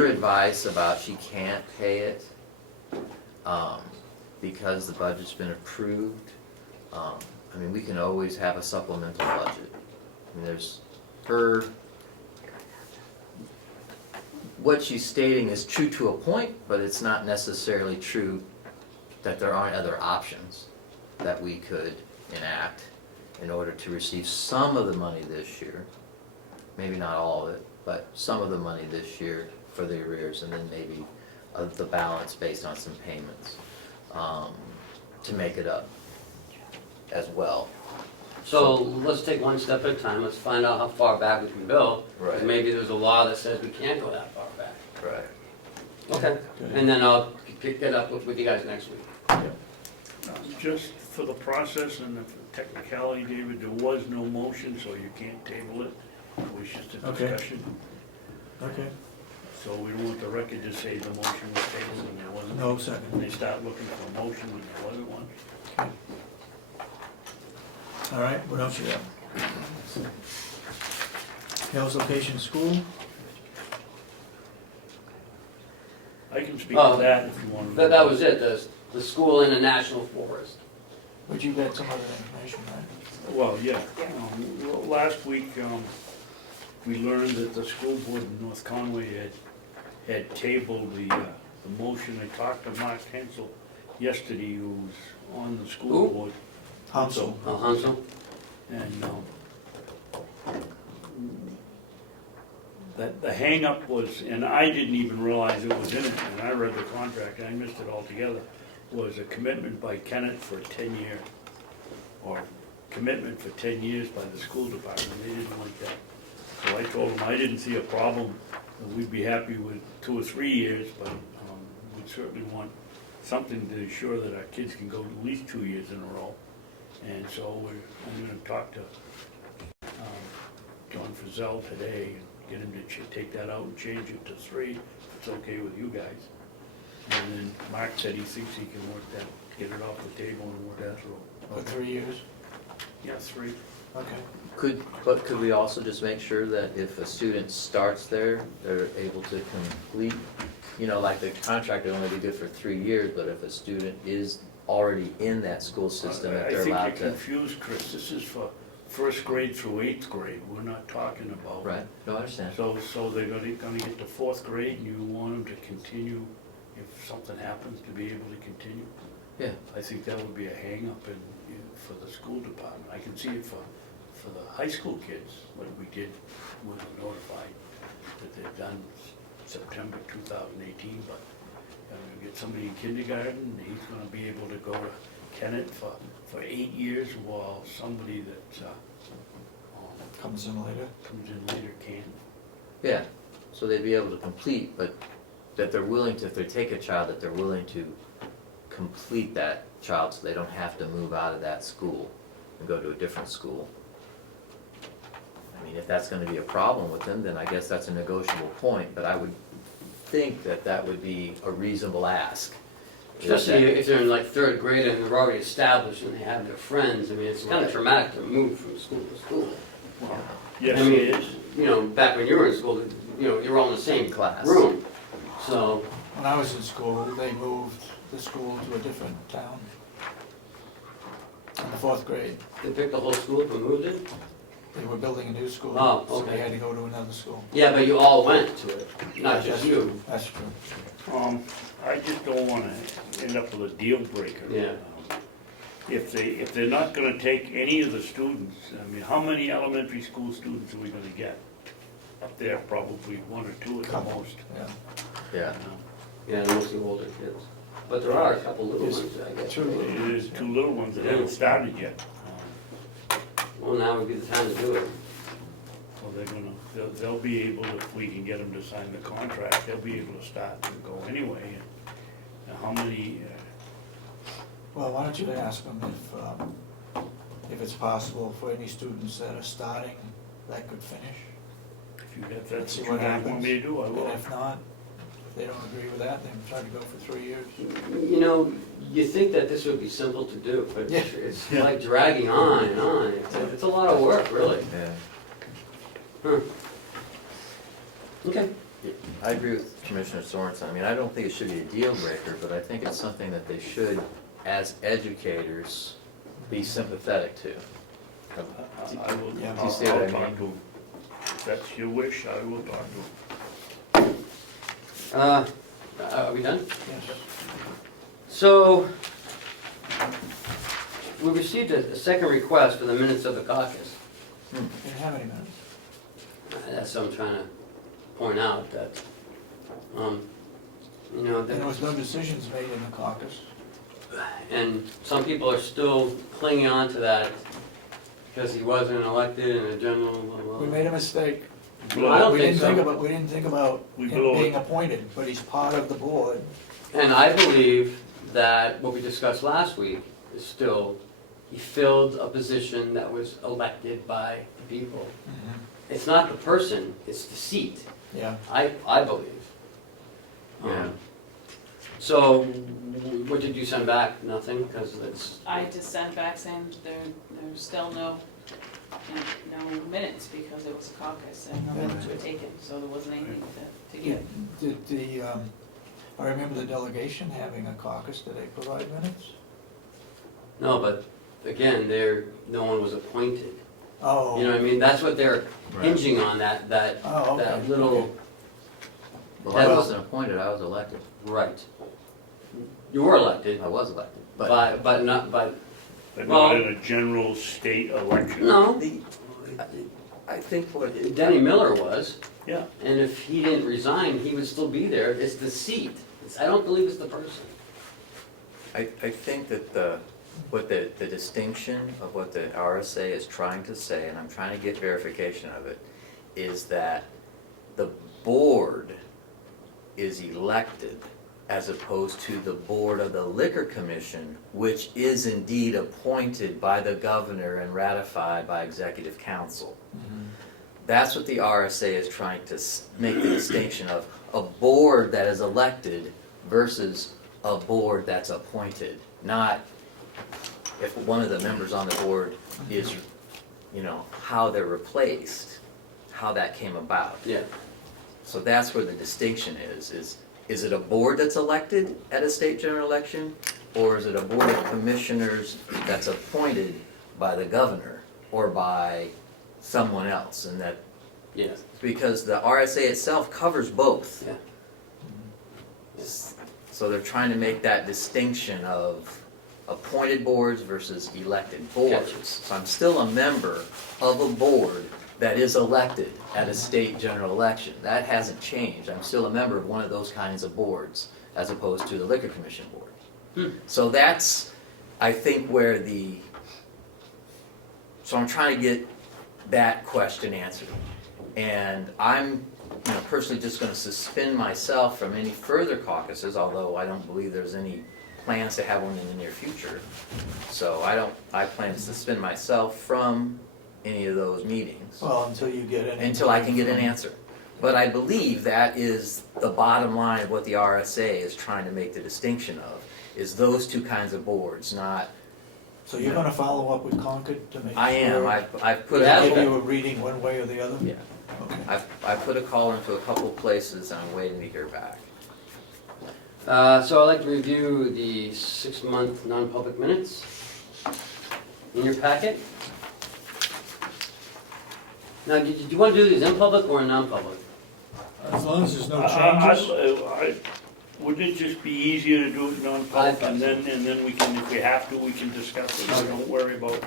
advice about she can't pay it, because the budget's been approved. I mean, we can always have a supplemental budget. I mean, there's what she's stating is true to a point, but it's not necessarily true that there aren't other options that we could enact in order to receive some of the money this year. Maybe not all of it, but some of the money this year for the arrears, and then maybe the balance based on some payments, to make it up as well. So let's take one step at a time, let's find out how far back we can bill. 'Cause Right. maybe there's a law that says we can't go that far back. Right. Okay, and then I'll pick it up with you guys next week. Just for the process and the technicality, David, there was no motion, so you can't table it. It was just a Okay. discussion. okay, So we don't want the record to say the motion was tabled and there wasn't. no second. And they start looking for a motion and there wasn't one. All right, what else you got? Hales Location School, I can speak Oh, to that if you want. That was it, the school in the national forest. but you got some other information, right? Well, yeah. Last week, we learned that the school board in North Conway had tabled the motion. I talked to Mark Hensel yesterday, who was on the school Who? board. Hansel. Hansel? And that the hangup was, and I didn't even realize it was in it, and I read the contract, I missed it altogether, was a commitment by Kennett for 10 years, or commitment for 10 years by the school department. They didn't like that. So I told them I didn't see a problem, and we'd be happy with 2 or 3 years, but we'd certainly want something to ensure that our kids can go at least 2 years in a row. And so I'm gonna talk to John Frizzell today, and get him to take that out and change it to 3, if it's okay with you guys. And then Mark said he thinks he can work that, get it off the table and work that through. For 3 years? Yeah, 3. Okay. But could we also just make sure that if a student starts there, they're able to complete, you know, like the contract would only be good for 3 years, but if a student is already in that school system, that they're allowed I think you're to. confused, Chris, this is for 1st grade through 8th grade, we're not talking about. Right, no, I understand. So they're gonna get to 4th grade, and you want them to continue, if something happens, to be able to continue? Yeah, I think that would be a hang-up for the school department. I can see it for the high school kids, what we did, we were notified that they've done September 2018, but we get somebody in kindergarten, he's gonna be able to go to Kennett for 8 years, while somebody that Comes in later. comes in later can't. yeah, so they'd be able to complete, but that they're willing to, if they take a child, that they're willing to complete that child so they don't have to move out of that school and go to a different school. I mean, if that's gonna be a problem with them, then I guess that's a negotiable point, but I would think that that would be a reasonable ask. Especially if they're in like 3rd grade and they're already established and they have their friends, I mean, it's kind of traumatic to move from school to school. Yes, I mean, it is. You know, back when you were in school, you know, you were all in the same Class. room, so. When I was in school, they moved the school to a different town. In the 4th grade, They picked the whole school up and moved it? they were building a new school. Oh, So we okay. had to go to another school. Yeah, but you all went to it, not just That's you. true. That's true. I just don't wanna end up with a deal breaker. Yeah. If they're not gonna take any of the students, I mean, how many elementary school students are we gonna get? Up there, probably 1 or 2 at the Couple. most. Yeah. Yeah, Yeah, mostly older kids. But there are a couple little ones, I guess. There's 2 little ones that haven't started yet. Well, now would be the time to do it. Well, they'll be able, if we can get them to sign the contract, they'll be able to start and go anyway. And how many, Well, why don't you ask them if it's possible for any students that are starting that could finish? if you have, Let's that's see what what you guys want happens. me to do, I will. And if not, if they don't agree with that, then try to go for 3 years. You know, you think that this would be simple to do, but Yeah. it's Yeah. like dragging on and on. It's a lot of work, really. Yeah. Okay. I agree with Commissioner Sorensen. I mean, I don't think it should be a deal breaker, but I think it's something that they should, as educators, be sympathetic to. I will, Yeah. Do you see what I I'll talk mean? to him. If that's your wish, I will talk to him. Are we done? Yes. So, we received a second request for the minutes of the caucus. Didn't have any minutes. That's what I'm trying to point out, that, you know, And there was no decisions made in the caucus. and some people are still clinging on to that because he wasn't elected in a general, blah, blah, We blah. made a mistake. I don't We think didn't so. think about, we didn't think about We him blew it. being appointed, but he's part of the board. And I believe that what we discussed last week is still, he filled a position that was elected by the people. It's not the person, it's the seat, Yeah. I believe. Yeah. So, what did you send back? Nothing, because it's, I just sent back saying there's still no minutes because it was a caucus and no minutes were taken, so there wasn't anything to Yeah. give. Did the, I remember the delegation having a caucus. Did they provide minutes? no, but again, no one was appointed. Oh. You know what I mean? That's what they're Right. hinging on, that Oh, okay. that little, Well, I wasn't appointed, I was elected. right. You were elected, I was elected, but but not, But Well- not in a general state election. no, I think what, Denny Miller was. Yeah. And if he didn't resign, he would still be there. It's the seat. I don't believe it's the person. I think that what the distinction of what the RSA is trying to say, and I'm trying to get verification of it, is that the board is elected as opposed to the board of the liquor commission, which is indeed appointed by the governor and ratified by executive council. That's what the RSA is trying to make the distinction of, a board that is elected versus a board that's appointed, not if one of the members on the board is, you know, how they're replaced, how that came about. Yeah. So that's where the distinction is it a board that's elected at a state general election, or is it a board of commissioners that's appointed by the governor or by someone else? And that, Yeah. because the RSA itself covers both. Yeah. So they're trying to make that distinction of appointed boards versus elected boards. Gotcha. So I'm still a member of a board that is elected at a state general election. That hasn't changed. I'm still a member of one of those kinds of boards as opposed to the liquor commission board. So that's, I think, where so I'm trying to get that question answered. And I'm, personally just gonna suspend myself from any further caucuses, although I don't believe there's any plans to have one in the near future. So I plan to suspend myself from any of those meetings Well, until you get any. until I can get an answer. But I believe that is the bottom line of what the RSA is trying to make the distinction of, is those two kinds of boards, not, So you're gonna follow up with Concord to make sure? I am, I've put Yeah, a Give okay. you a reading one way or the other? yeah, Okay. I've put a call into a couple of places and I'm waiting to hear back. So I'd like to review the 6-month non-public minutes in your packet. Now, did you want to do these in public or in non-public? As long as there's no changes. Wouldn't it just be easier to do it non-public, and then we can, if we have to, we can discuss it, we don't worry about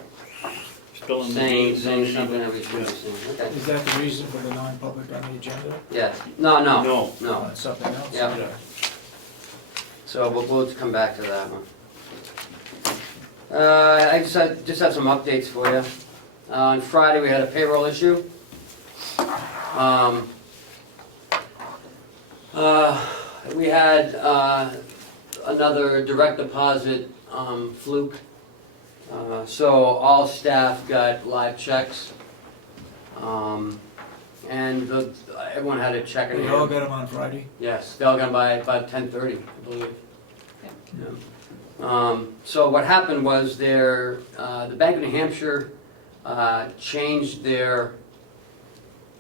spilling the Saying beans. something that we shouldn't be saying, okay. Is that the reason for the non-public on the agenda? Yes, no. No. Oh, it's something else? Yeah. Yeah. So we'll come back to that one. I just have some updates for you. On Friday, we had a payroll issue. We had another direct deposit fluke. So all staff got live checks. and everyone had a check in They all hand. got them on Friday? Yes, they all got by about 10:30, I believe. Yeah. Yeah. So what happened was the Bank of New Hampshire changed their,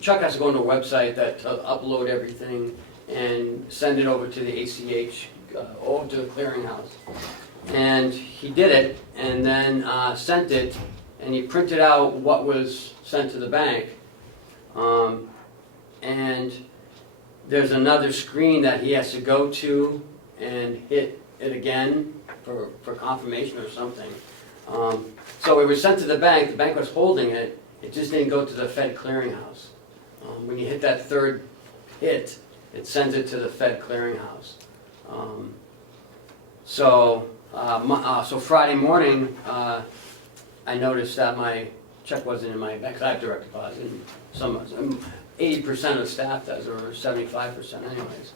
Chuck has to go into a website that to upload everything and send it over to the ACH, over to the clearinghouse. And he did it, and then sent it, and he printed out what was sent to the bank. And there's another screen that he has to go to and hit it again for confirmation or something. So it was sent to the bank was holding it, it just didn't go to the Fed clearinghouse. When you hit that third hit, it sends it to the Fed clearinghouse. So Friday morning, I noticed that my check wasn't in my bank, 'cause I have direct deposit, and 80% of staff does, or 75% anyways.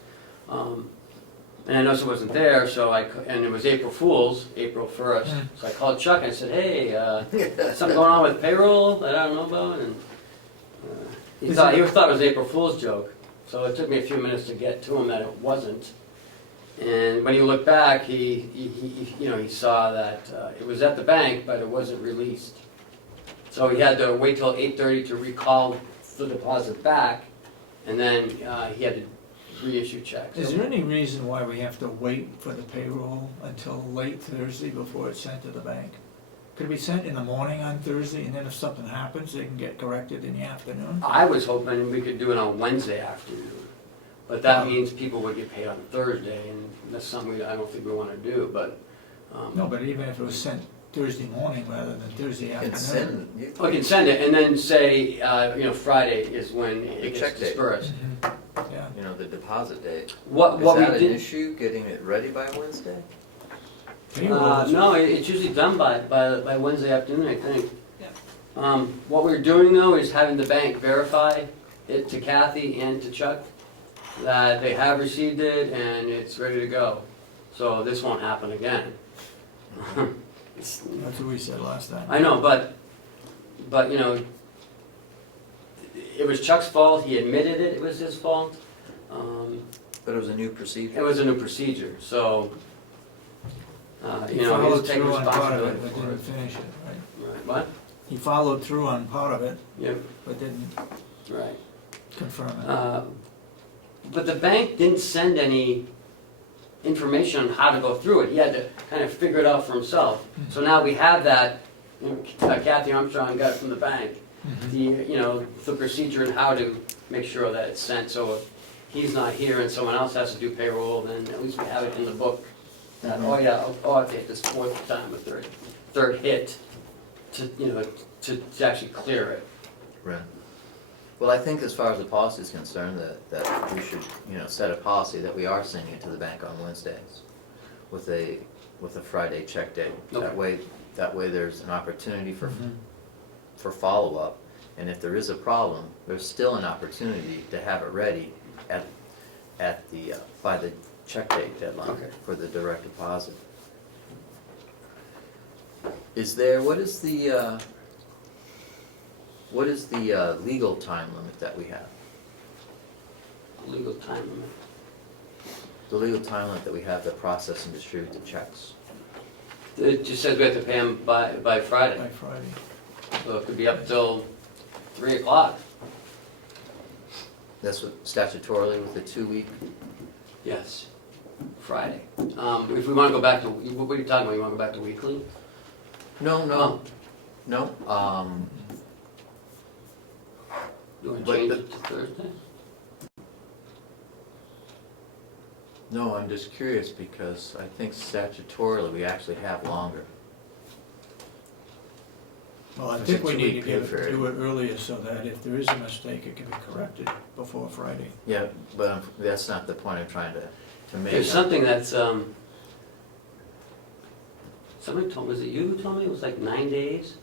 And I noticed it wasn't there, and it was April Fool's, April 1st, so I called Chuck and I said, hey, something going on with payroll that I don't know about, and he thought it was April Fool's joke, so it took me a few minutes to get to him that it wasn't. And when he looked back, he saw that it was at the bank, but it wasn't released. So he had to wait till 8:30 to recall the deposit back, and then he had to reissue checks. Is there any reason why we have to wait for the payroll until late Thursday before it's sent to the bank? Could it be sent in the morning on Thursday, and then if something happens, they can get corrected in the afternoon? I was hoping we could do it on Wednesday afternoon, but that means people would get paid on Thursday, and that's something I don't think we want to do, but. No, but even if it was sent Thursday morning rather than Thursday You can afternoon. send, I can send it, and then say, Friday is when The it check gets date. dispersed. Yeah. the deposit date. Is What we that an did, issue, getting it ready by Wednesday? Payroll is- no, it's usually done by Wednesday afternoon, I think. Yeah. What we're doing though is having the bank verify it to Kathy and to Chuck that they have received it and it's ready to go. So this won't happen again. It's- That's what we said last time. I know, but it was Chuck's fault, he admitted it was his fault. But it was a new procedure. It was a new procedure, so, He he followed was taking through on part of it, responsibility but for didn't it. finish it, right? Right, what? He followed through on part of it, Yep, but didn't right. confirm it. But the bank didn't send any information on how to go through it. He had to kind of figure it out for himself. So now we have that, Kathy Armstrong got it from the bank, the procedure and how to make sure that it's sent. So if he's not here and someone else has to do payroll, then at least we have it in the book. That, I have to hit this fourth time, a third hit to actually clear it. Right. Well, I think as far as the policy is concerned, that we should, set a policy that we are sending it to the bank on Wednesdays with a Friday check date. Okay. That way there's an opportunity for follow-up, and if there is a problem, there's still an opportunity to have it ready by the check date deadline Okay. for the direct deposit. What is the legal time limit that we have? Legal time limit. The legal time limit that we have to process and distribute the checks? It just says we have to pay them by Friday, By Friday. so it could be up till 3 o'clock. That's what statutorily with the 2-week? Yes, Friday. If we want to go back to, what are you talking about? You want to go back to weekly? No. You want to But change the- it to Thursday? No, I'm just curious because I think statutorily we actually have longer. Well, I Is think it we need to 2-week do period? it earlier so that if there is a mistake, it can be corrected before Friday. Yeah, but that's not the point I'm trying to make. There's something that's, somebody told, was it you who told me it was like 9 days?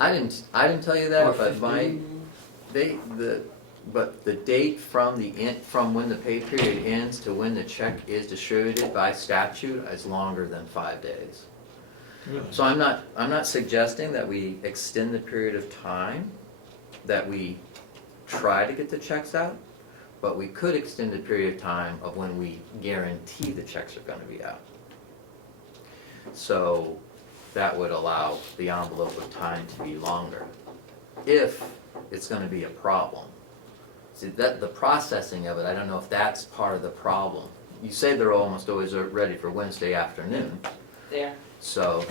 I didn't tell you Or that, but 15? but the date from when the pay period ends to when the check is distributed by statute is longer than 5 days. Really? So I'm not suggesting that we extend the period of time that we try to get the checks out, but we could extend the period of time of when we guarantee the checks are gonna be out. So that would allow the envelope of time to be longer, if it's gonna be a problem. See, that, the processing of it, I don't know if that's part of the problem. You say they're almost always ready for Wednesday afternoon, There. so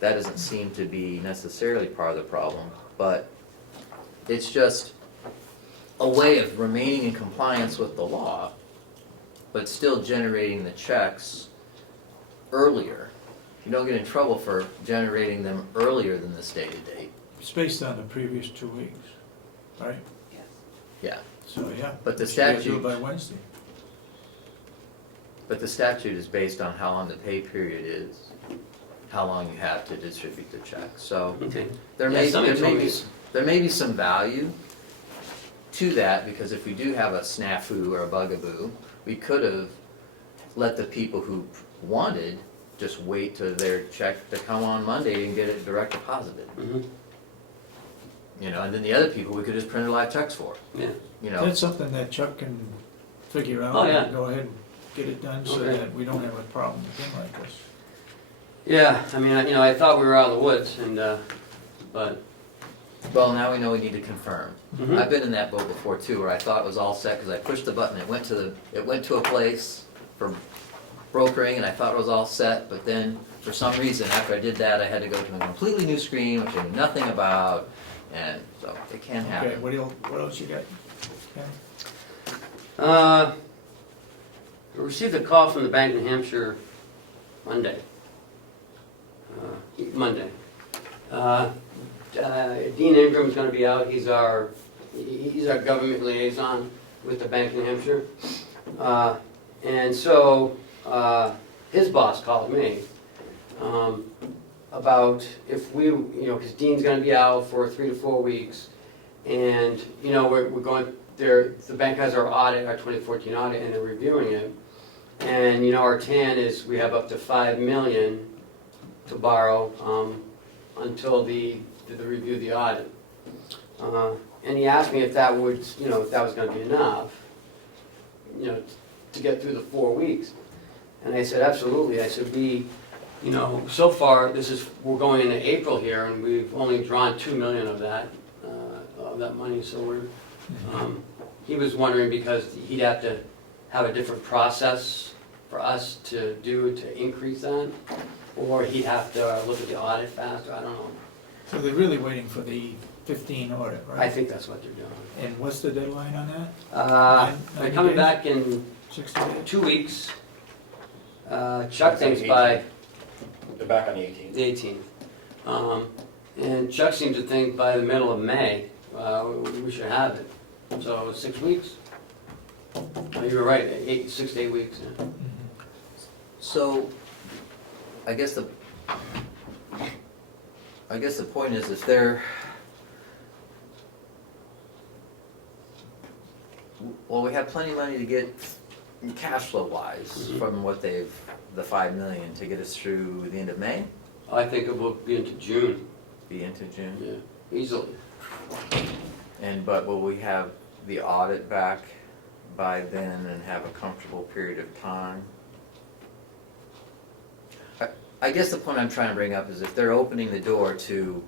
that doesn't seem to be necessarily part of the problem, but it's just a way of remaining in compliance with the law, but still generating the checks earlier. You don't get in trouble for generating them earlier than the stated date. It's based on the previous 2 weeks, right? Yes. Yeah, So, yeah. but the you gotta do statute, it by Wednesday. but the statute is based on how long the pay period is, how long you have to distribute the check. So Okay. there Yeah, may, somebody told me- there may be some value to that, because if we do have a snafu or a bugaboo, we could have let the people who wanted just wait till their check to come on Monday and get it direct deposited. Mhm. You know, and then the other people, we could just print live checks for, Yeah. you know. That's something that Chuck can figure out. Oh, yeah. And go ahead and get it done so Okay. that we don't have a problem with things like this. Yeah, I mean, I thought we were out of the woods, and, but. Well, now we know we need to confirm. Mhm. I've been in that boat before too, where I thought it was all set, because I pushed the button, it went to a place for brokering, and I thought it was all set, but then, for some reason, after I did that, I had to go to a completely new screen, which I knew nothing about, and so it can Okay, happen. what else you got? Ken? I received a call from the Bank of New Hampshire Monday. Monday. Dean Ingram's gonna be out, he's our government liaison with the Bank of New Hampshire. And so, his boss called me, about if we, cause Dean's gonna be out for 3 to 4 weeks. And, we're going, the bank has our audit, our 2014 audit, and they're reviewing it. And, our TAN is, we have up to $5 million to borrow, until the review of the audit. And he asked me if that would, if that was gonna be enough, to get through the 4 weeks. And I said, absolutely. I said, so far, we're going into April here, and we've only drawn 2 million of that money, so we're, he was wondering because he'd have to have a different process for us to increase that, or he'd have to look at the audit faster, I don't know. So they're really waiting for the 15 audit, right? I think that's what they're doing. And what's the deadline on that? They're 90 coming days? back in 60 days? 2 weeks. Chuck thinks by They're back on the 18th. the 18th. And Chuck seems to think by the middle of May, we should have it. So 6 weeks? Oh, you were right, 6 to 8 weeks. Yeah. Mhm. So, I guess the point is, if they're, well, we have plenty of money to get cash flow wise from what the 5 million to get us through the end of May, I think it will be into June, be into June. yeah, easily. But will we have the audit back by then and have a comfortable period of time? I guess the point I'm trying to bring up is if they're opening the door to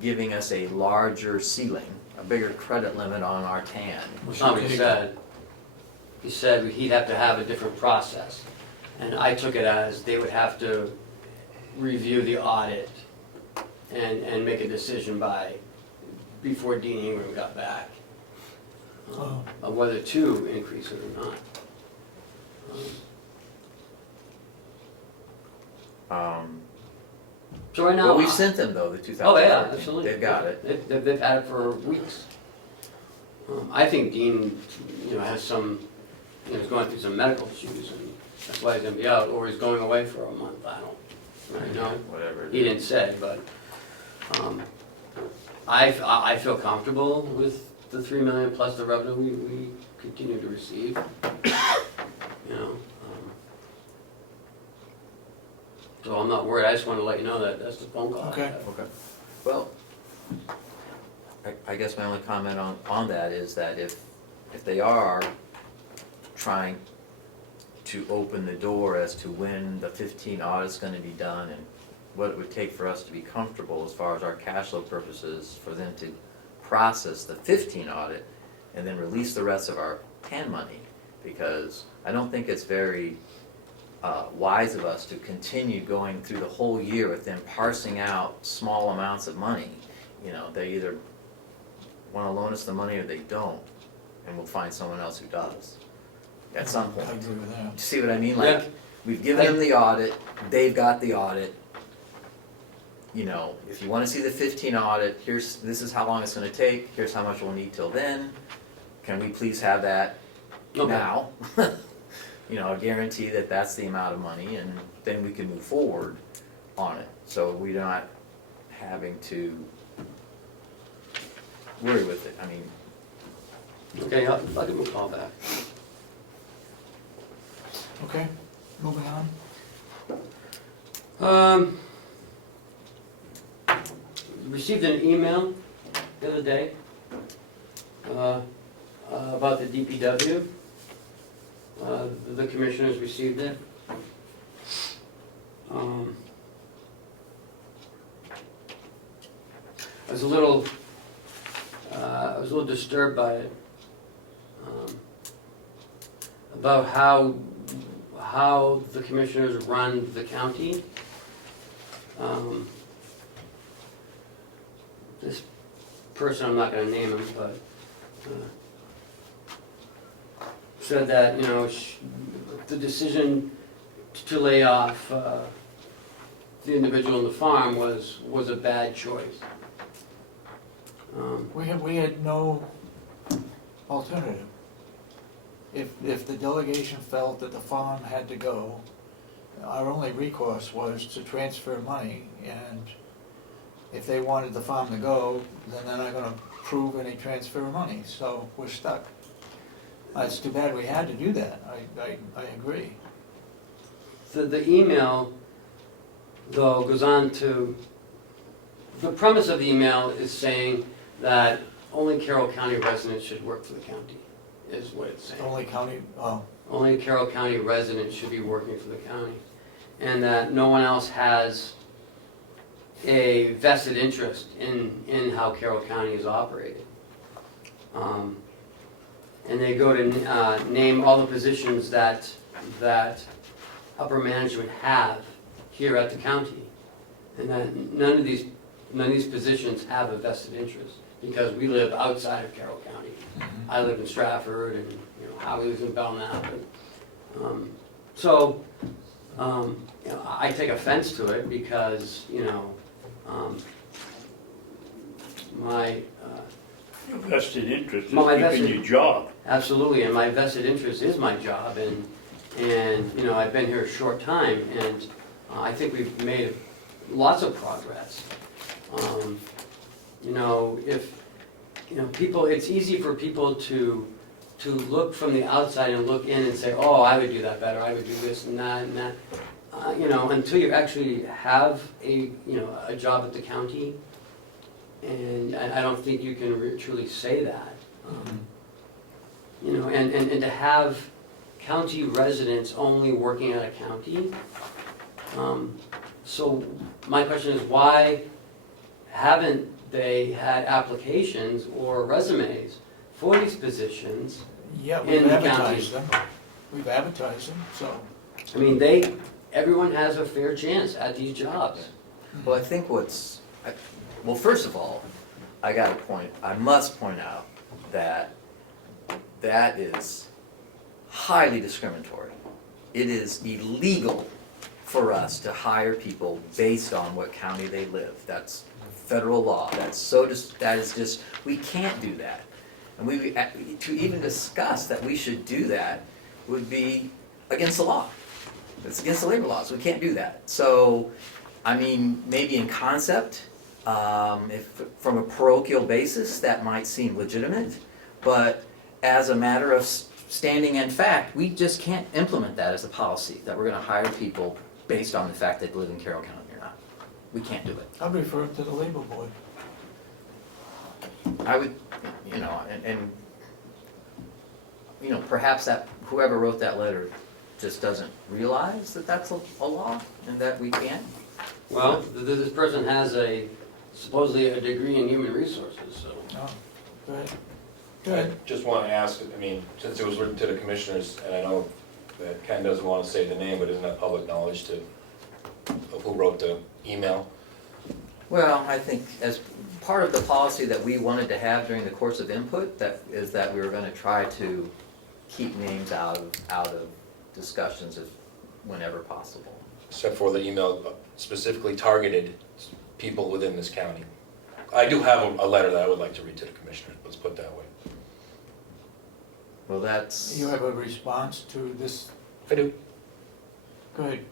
giving us a larger ceiling, a bigger credit limit on our TAN. That's not what he said. He said he'd have to have a different process. And I took it as they would have to review the audit and make a decision before Dean Ingram got back, Oh. of whether to increase it or not. So right now. Well, we've sent them though, the 2014. Oh, yeah, absolutely. They've got it. They've had it for weeks. I think Dean, has some, he's going through some medical issues, and that's why he's gonna be out, or he's going away for a month, I don't really know. Whatever. He didn't say, but, I feel comfortable with the 3 million plus the revenue we continue to receive, So I'm not worried, I just wanted to let you know that that's the phone call. I Okay. had. Okay. Well, I guess my only comment on that is that if they are trying to open the door as to when the 15 audit's gonna be done and what it would take for us to be comfortable as far as our cash flow purposes, for them to process the 15 audit and then release the rest of our TAN money, because I don't think it's very wise of us to continue going through the whole year with them parsing out small amounts of money. You know, they either wanna loan us the money or they don't, and we'll find someone else who does at some point. I agree with that. You see what I mean? Yeah. Like, we've given them the audit, they've got the audit. You know, if you wanna see the 15 audit, this is how long it's gonna take, here's how much we'll need till then. Can we please have that Okay. now? You know, a guarantee that that's the amount of money, and then we can move forward on it. So we're not having to worry with it, I mean. Okay, I'll give him a call back. Okay, moving on. Received an email the other day about the DPW. The commissioners received it. I was a little disturbed by it, about how the commissioners run the county. This person, I'm not gonna name him, but said that, you know, the decision to lay off the individual on the farm was a bad choice. We had no alternative. If the delegation felt that the farm had to go, our only recourse was to transfer money, and if they wanted the farm to go, then they're not gonna approve any transfer of money, so we're stuck. It's too bad we had to do that, I agree. The email, though, goes on to, the premise of the email is saying that only Carroll County residents should work for the county, is what it's saying. Only county, Only Carroll County residents should be working for the county, and that no one else has a vested interest in how Carroll County is operated. And they go to name all the positions that upper management have here at the county, and that none of these positions have a vested interest, because we live outside of Carroll County. I live in Stratford, and you know, Howie lives in Belknap, and you know, I take offense to it, because you know, my Vested interest is My keeping vested- your job. absolutely, and my vested interest is my job, and you know, I've been here a short time, and I think we've made lots of progress. You know, if you know, people, it's easy for people to look from the outside and look in and say, oh, I would do that better, I would do this and that and that. You know, until you actually have a job at the county, and I don't think you can truly say that. You know, and to have county residents only working at a county. So my question is, why haven't they had applications or resumes for these positions? yeah, In we've the advertised them, so. I mean, everyone has a fair chance at these jobs. Well, I think well, first of all, I must point out that is highly discriminatory. It is illegal for us to hire people based on what county they live. That's federal law. That is just, we can't do that. And to even discuss that we should do that would be against the law. It's against the labor laws. We can't do that. So, I mean, maybe in concept, if from a parochial basis, that might seem legitimate, but as a matter of standing and fact, we just can't implement that as a policy, that we're gonna hire people based on the fact that they live in Carroll County or not. We can't do it. I'll refer it to the labor board. I would, and perhaps that, whoever wrote that letter just doesn't realize that that's a law and that we can't. Well, this person has supposedly a degree in human resources, so. Oh, good, I good. just want to ask, I mean, since it was written to the commissioners, and I know that Ken doesn't want to say the name, but isn't that public knowledge of who wrote the email? Well, I think as part of the policy that we wanted to have during the course of input, that is that we were gonna try to keep names out of discussions whenever possible. Except for the email specifically targeted people within this county. I do have a letter that I would like to read to the commissioners, let's put it that way. Well, that's. You have a response to this? I do. Good,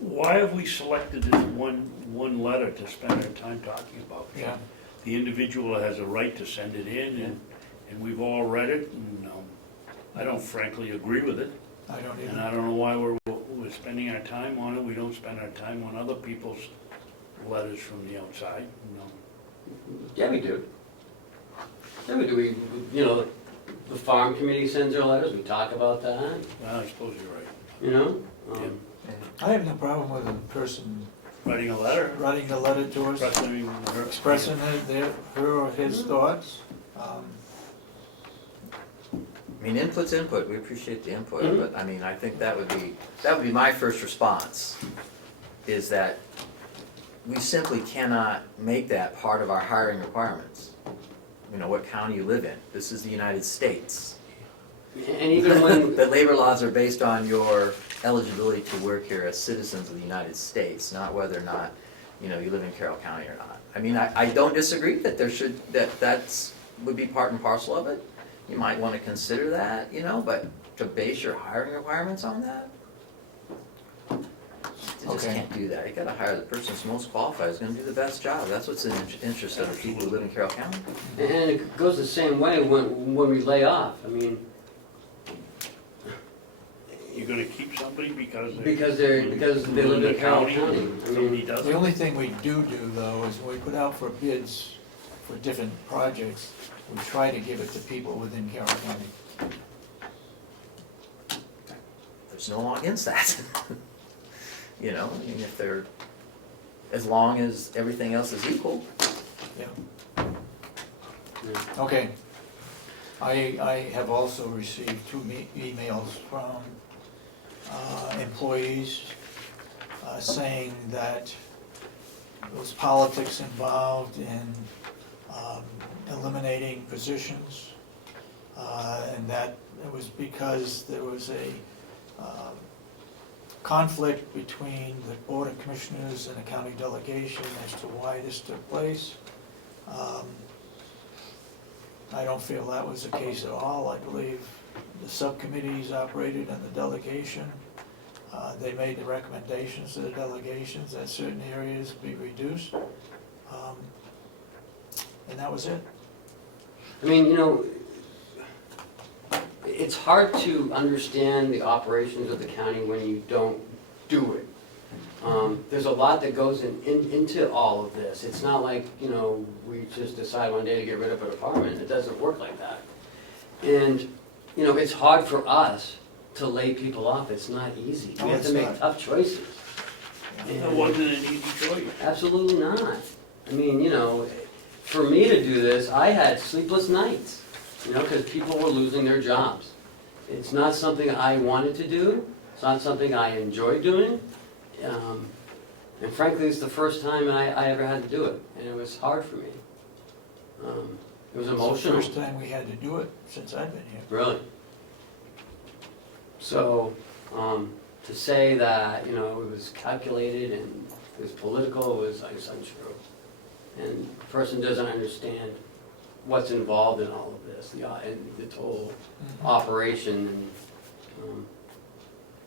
Why have we selected this one letter to spend our time talking about? yeah. The individual has a right to send it in, and we've all read it, and I don't frankly agree with it. I don't And even, I don't know why we're spending our time on it. We don't spend our time on other people's letters from the outside, Yeah, we do. Yeah, we do. The farm committee sends their letters, we talk about that, Well, I suppose you're right. you know? I have no problem with a person Writing a letter, writing a letter to us, expressing her or his thoughts. I mean, input's input, we appreciate the input, Mhm. but I mean, I think that would be my first response, is that we simply cannot make that part of our hiring requirements. What county you live in, this is the United States. And even when, The labor laws are based on your eligibility to work here as citizens of the United States, not whether or not, you live in Carroll County or not. I mean, I don't disagree that that's would be part and parcel of it. You might wanna consider that, but to base your hiring requirements on that? You just Okay. can't do that. You gotta hire the person who's most qualified, who's gonna do the best job. That's what's in the interest of the people who live in Carroll County. and it goes the same way when we lay off. I mean, you're gonna keep somebody because because they live in Carroll County. I Somebody mean, The doesn't. only thing we do though is when we put out for bids for different projects, we try to give it to people within Carroll County. There's no law against that. I mean, if they're, as long as everything else is equal. Yeah. Okay. I have also received 2 emails from employees saying that there was politics involved in eliminating positions, and that it was because there was a conflict between the Board of Commissioners and the County Delegation as to why this took place. I don't feel that was the case at all. I believe the subcommittees operated and the delegation. They made the recommendations to the delegations that certain areas be reduced. And that was it. I mean, it's hard to understand the operations of the county when you don't do it. There's a lot that goes into all of this. It's not like, we just decide one day to get rid of a department. It doesn't work like that. And, it's hard for us to lay people off. It's not easy. No, We have to it's make not. tough choices. That wasn't an easy choice. Absolutely not. I mean, for me to do this, I had sleepless nights, because people were losing their jobs. It's not something I wanted to do. It's not something I enjoy doing. And frankly, it's the first time I ever had to do it, and it was hard for me. It was It's emotional. the first time we had to do it since I've been here. Really? So, to say that, it was calculated and it was political was untrue. And the person doesn't understand what's involved in all of this, and the total operation. And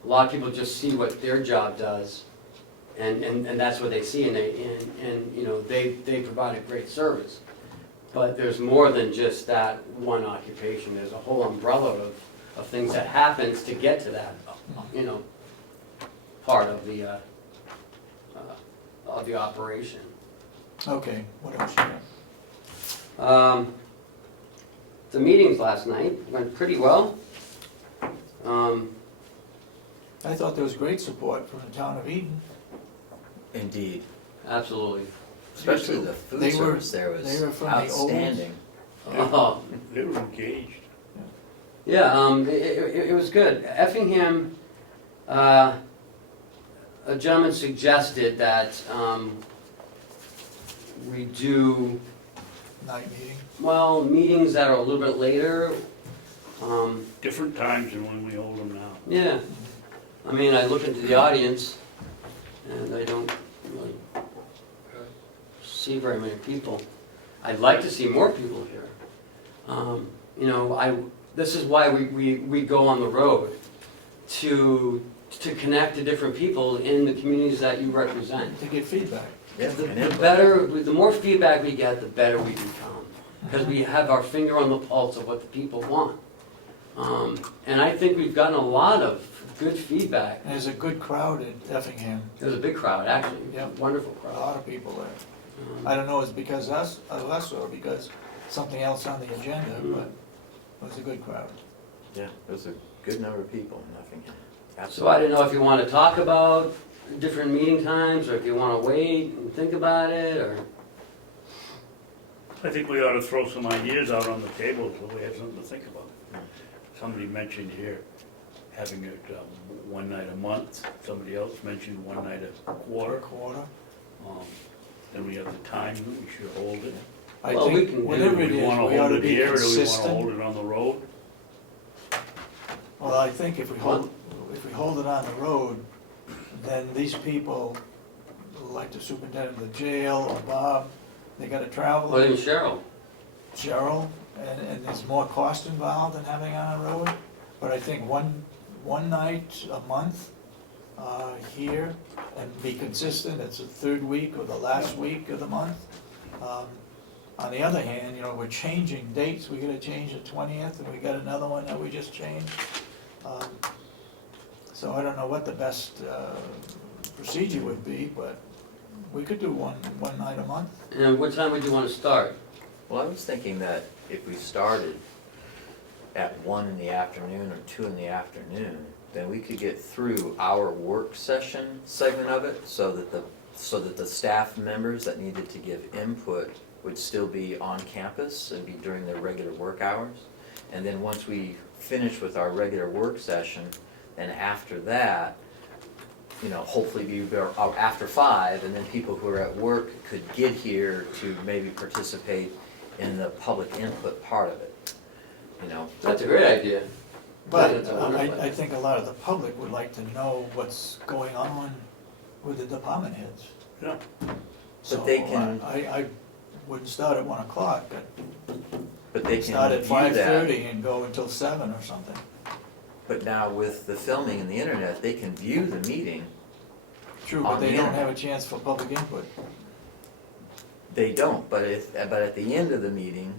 a lot of people just see what their job does, and that's what they see, and they provide a great service. But there's more than just that one occupation. There's a whole umbrella of things that happens to get to that, part of the operation. Okay, what else you got? the meetings last night, went pretty well. I thought there was great support from the town of Eden. Indeed, Absolutely. especially the food They were- service there was they were from the old- outstanding. Oh, They were engaged. yeah, it was good. Effingham, a gentleman suggested that we do, Night meeting. well, meetings that are a little bit later. Different times than when we hold them now. Yeah, I mean, I look into the audience, and I don't really see very many people. I'd like to see more people here. You know, this is why we go on the road, to connect to different people in the communities that you represent. To get feedback. Yeah, The and input. better, the more feedback we get, the better we become, because we have our finger on the pulse of what the people want. And I think we've gotten a lot of good feedback. And there's a good crowd at Effingham, There's a big crowd, actually, Yep. wonderful a crowd. lot of people there. I don't know if it's because of us or because something else on the agenda, but it was a good crowd. Yeah, there was a good number of people in Effingham. So I didn't know if you want to talk about different meeting times, or if you want to wait and think about it, or... I think we ought to throw some ideas out on the table so we have something to think about. Somebody mentioned here having it one night a month. Somebody else mentioned one night a quarter. Then we have the time that we should hold it. I Well, we think can- whatever Do it we is, wanna we ought hold to it be here, or do we wanna consistent. hold it on the road? Well, I think if we hold it on the road, then these people, like the superintendent of the jail or Bob, they gotta travel. Well, even Cheryl. Cheryl, and there's more cost involved in having on a road. But I think one night a month, here, and be consistent, it's the third week or the last week of the month. On the other hand, you know, we're changing dates, we gotta change the 20th, and we got another one that we just changed. So I don't know what the best procedure would be, but we could do one night a month. And what time would you want to start? Well, I was thinking that if we started at 1 in the afternoon or 2 in the afternoon, then we could get through our work session segment of it, so that the staff members that needed to give input would still be on campus and be during their regular work hours. And then once we finish with our regular work session, and after that, you know, hopefully be after 5, and then people who are at work could get here to maybe participate in the public input part of it, you know. That's a great idea. But That's a wonderful I think a lot of the public would like to know what's going on with the department heads. Yeah. So they can- I wouldn't start at 1 o'clock, But they I'd can start at view 5:30 that. and go until 7 or something. But now with the filming and the internet, they can view the meeting. True, On but they the don't internet. have a chance for public input. They don't, but at the end of the meeting,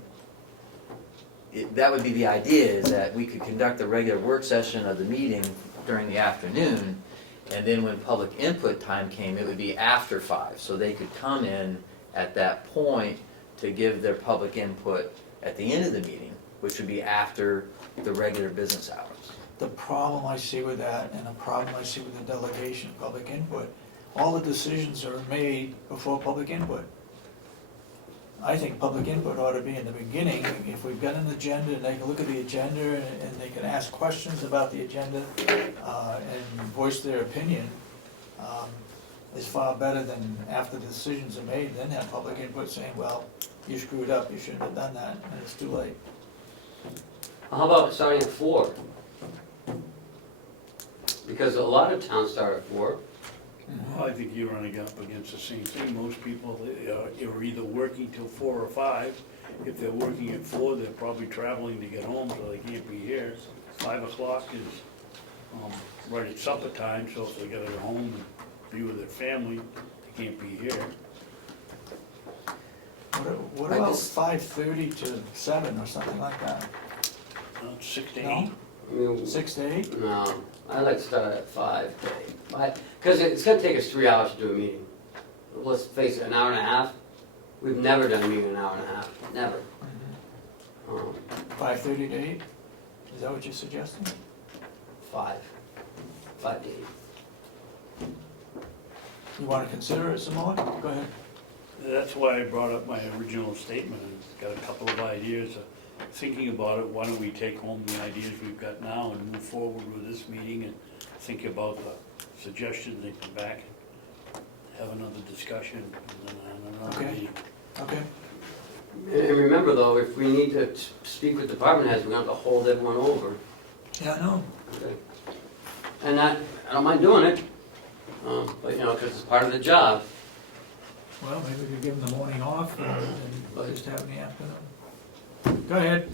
that would be the idea, is that we could conduct the regular work session of the meeting during the afternoon, and then when public input time came, it would be after 5, so they could come in at that point to give their public input at the end of the meeting, which would be after the regular business hours. The problem I see with that, and the problem I see with the delegation, public input, all the decisions are made before public input. I think public input ought to be in the beginning. If we've got an agenda, and they can look at the agenda and they can ask questions about the agenda and voice their opinion, is far better than after the decisions are made, then have public input saying, well, you screwed up, you shouldn't have done that, and it's too late. How about starting at 4? Because a lot of towns start at 4. Well, I think you're running up against the same thing. Most people are either working till 4 or 5. If they're working at 4, they're probably traveling to get home, so they can't be here. 5 o'clock is right at supper time, so if they gotta go home and be with their family, they can't be here. What I about just- 5:30 to 7 or something like that? 6 to No? 8. I mean, 6 to 8? no, I like to start at 5 to 8. Because it's gonna take us 3 hours to do a meeting. Let's face it, an hour and a half. We've never done a meeting in an hour and a half, never. 5:30 to 8? Is that what you're suggesting? 5 to 8. You wanna consider it some more? Go ahead. That's why I brought up my original statement, and got a couple of ideas. Thinking about it, why don't we take home the ideas we've got now and move forward with this meeting and think about the suggestions and come back and have another discussion and then on another Okay. meeting. Okay, And remember though, if we need to speak with department heads, we're gonna have to hold everyone over. yeah, I know. Okay. And I don't mind doing it, but you know, because it's part of the job. Well, maybe we could give them the morning off and just have the afternoon. Go ahead.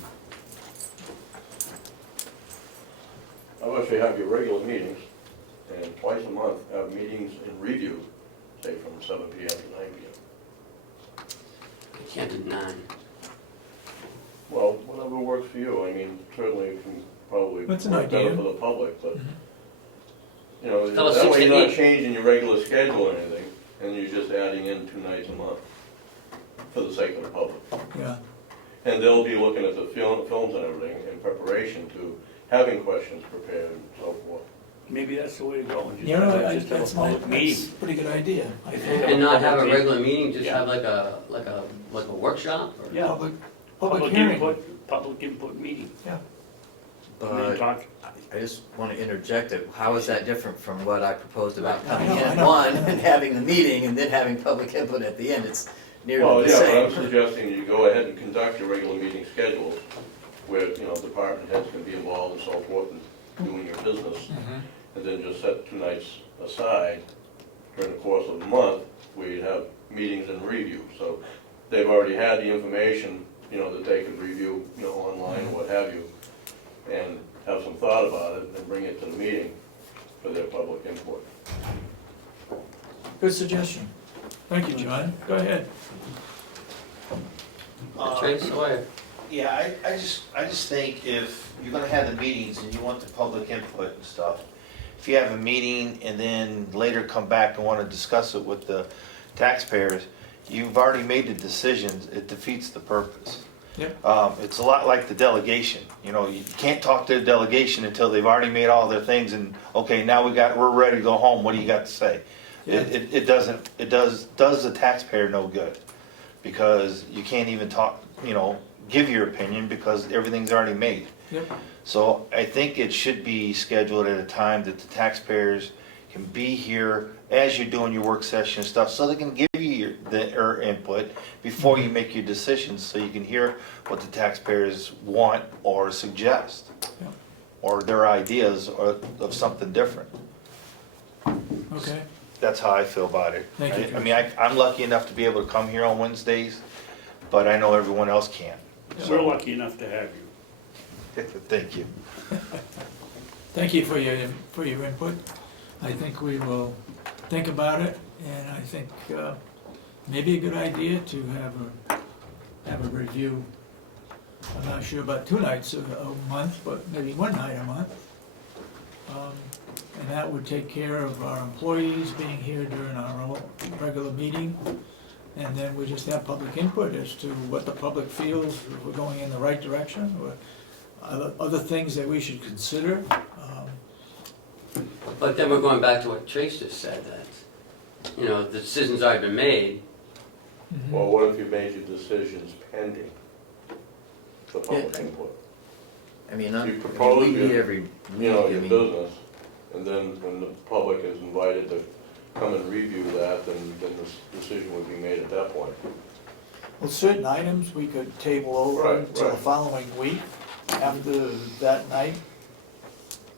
How about you have your regular meetings, and twice a month have meetings in review, say from 7 PM to 9 PM? I can't do 9. Well, whatever works for you, I mean, certainly it can probably work That's an better idea. for the public, but, Mhm. you know, Tell us that 6 way to you're not 8. changing your regular schedule or anything, and you're just adding in 2 nights a month for the sake of the public. Yeah, And they'll be looking at the films and everything in preparation to having questions prepared and so forth. Maybe that's the way to go, and you know, just have that's a my, public that's meeting. a pretty good idea, I think. And not have a Okay. regular meeting, just Yeah. have like a workshop? Or? Yeah. Public hearing. Public input meeting. Yeah. Come in and But talk. I just want to interject it, how is that different from what I proposed about I coming know, in I at know, one I know. and having the meeting and then having public input at the end? It's Well, nearly the yeah, but I'm same. suggesting you go ahead and conduct your regular meeting schedules where, you know, department heads can be involved and so forth in doing your business. Mhm. And then just set 2 nights aside during the course of the month where you'd have meetings and review. So they've already had the information, you know, that they could review, you know, online or what have you, and have some thought about it and bring it to the meeting for their public input. Good suggestion. Thank you, John. Go ahead. Trace Sawyer. Yeah, I just think if you're gonna have the meetings and you want the public input and stuff, if you have a meeting and then later come back and wanna discuss it with the taxpayers, you've already made the decisions, it defeats the purpose. Yep. It's a lot like the delegation, you know, you can't talk to the delegation until they've already made all their things and, okay, now we're ready to go home, what do you got to say? Yeah. It does the taxpayer no good, because you can't even talk, you know, give your opinion because everything's already made. Yep. So I think it should be scheduled at a time that the taxpayers can be here as you're doing your work session and stuff, so they can give you their input before you make your decisions, so you can hear what the taxpayers want or suggest, Yep. or their ideas of something different. Okay. That's how I feel about it. Thank you, I mean, I'm lucky enough to be able to come here on Wednesdays, but I know everyone else can't. We're lucky enough to have you. Thank you. Thank you for your input. I think we will think about it, and I think maybe a good idea to have a review. I'm not sure about 2 nights a month, but maybe 1 night a month. And that would take care of our employees being here during our own regular meeting. And then we just have public input as to what the public feels, if we're going in the right direction, or other things that we should consider. But then we're going back to what Trace just said, that, you know, the decision's already been made. Well, what if you made your decisions pending the public Yeah. input? I mean, You we propose meet your- every week, You know, I your mean, business, and then when the public is invited to come and review that, then the decision would be made at that point. Well, certain items we could table over Right, until the right. following week. After that night,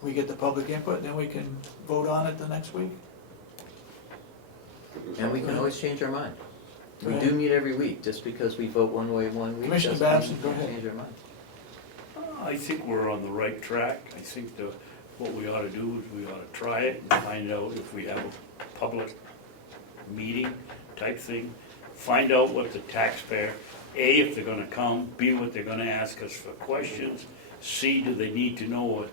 we get the public input, then we can vote on it the next week. and we can always change our mind. We Go do ahead. meet every week, just because we vote one way 1 week. Commissioner doesn't mean Babson, we go can't ahead. change our mind. I think we're on the right track. I think what we ought to do is we ought to try it and find out if we have a public meeting type thing. Find out what the taxpayer, A, if they're gonna come, B, what they're gonna ask us for questions, C, do they need to know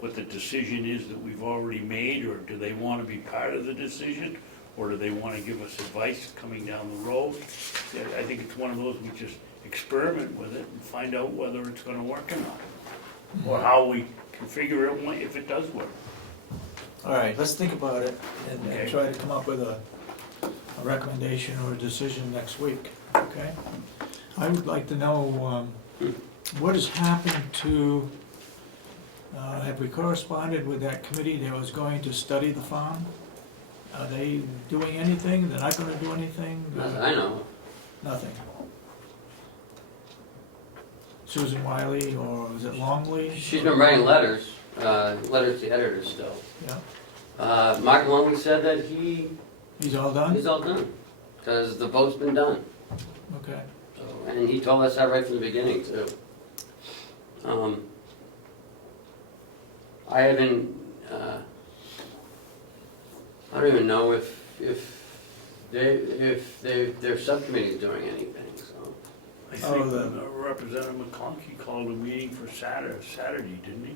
what the decision is that we've already made, or do they wanna be part of the decision? Or do they wanna give us advice coming down the road? I think it's one of those, we just experiment with it and find out whether it's gonna work or not. Or how we configure it if it does work. All right, let's think about it and Okay. try to come up with a recommendation or a decision next week, okay? I would like to know, what has happened to, have we corresponded with that committee that was going to study the farm? Are they doing anything? They're not gonna do anything? Not that I know. Nothing. Susan Wiley, or is it Longley? She's been writing letters to editors still. Yeah, Mark Longley said that he's he's all done? all done, because the vote's been done. Okay. So, and he told us that right from the beginning too. I haven't, I don't even know if their subcommittee is doing anything, so. I Oh, think the- Representative McConkey called a meeting for Saturday, didn't he?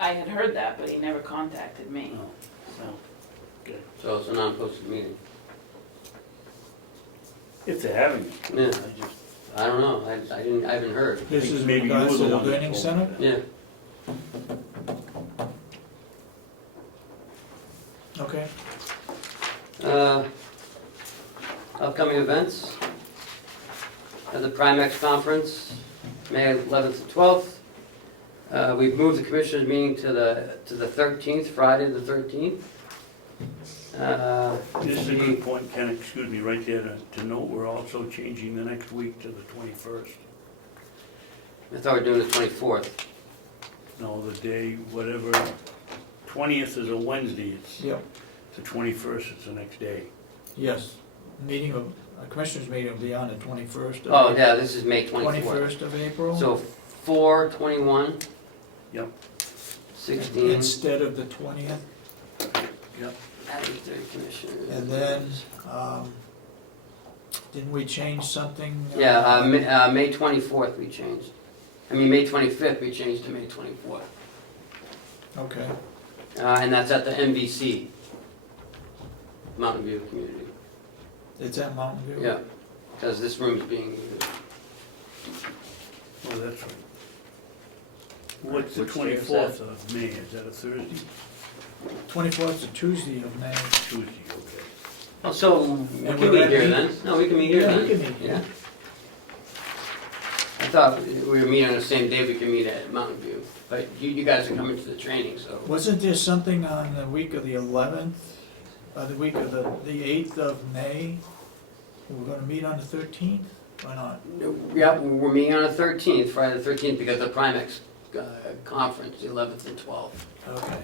I had heard that, but he never contacted me. Oh, well, good. So it's a non-posted meeting. If they're having it. Yeah. I just, I don't know, I haven't heard. This is in maybe you regards were to the the one that learning told center? me that. Yeah. Okay. Upcoming events. At the Primex Conference, May 11th to 12th. We've moved the commissioners' meeting to the 13th, Friday the 13th. This is a good point, Ken, excuse me, right there to note, we're also changing the next week to the 21st. I thought we were doing the 24th. No, the day, whatever, 20th is a Wednesday, it's Yep, the 21st, it's the next day. yes. Meeting of, a commissioners meeting will be on the 21st. Oh, yeah, this is May 24th. 21st of April? So 4, 21. Yep. 16. Instead of the 20th? Yep. Budgetary commissioners. And then, didn't we change something? Yeah, May 24th we changed. I mean, May 25th we changed to May 24th. Okay, And that's at the MVC, Mountain View Community. it's at Mountain View? Yeah, because this room is being used. Oh, that's right. What's the Which day is that? 24th of May, is that a Thursday? 24th is a Tuesday of May. Tuesday, okay. Oh, so we And can we're meet at here meet- then? No, we can meet here Yeah, then. we can meet here. Yeah. I thought we were meeting on the same day we could meet at Mountain View, but you guys are coming to the training, so. Wasn't there something on the week of the 11th, the week of the 8th of May? We're gonna meet on the 13th, or not? Yeah, we're meeting on the 13th, Friday the 13th, because of the Primex conference, the 11th and 12th. Okay,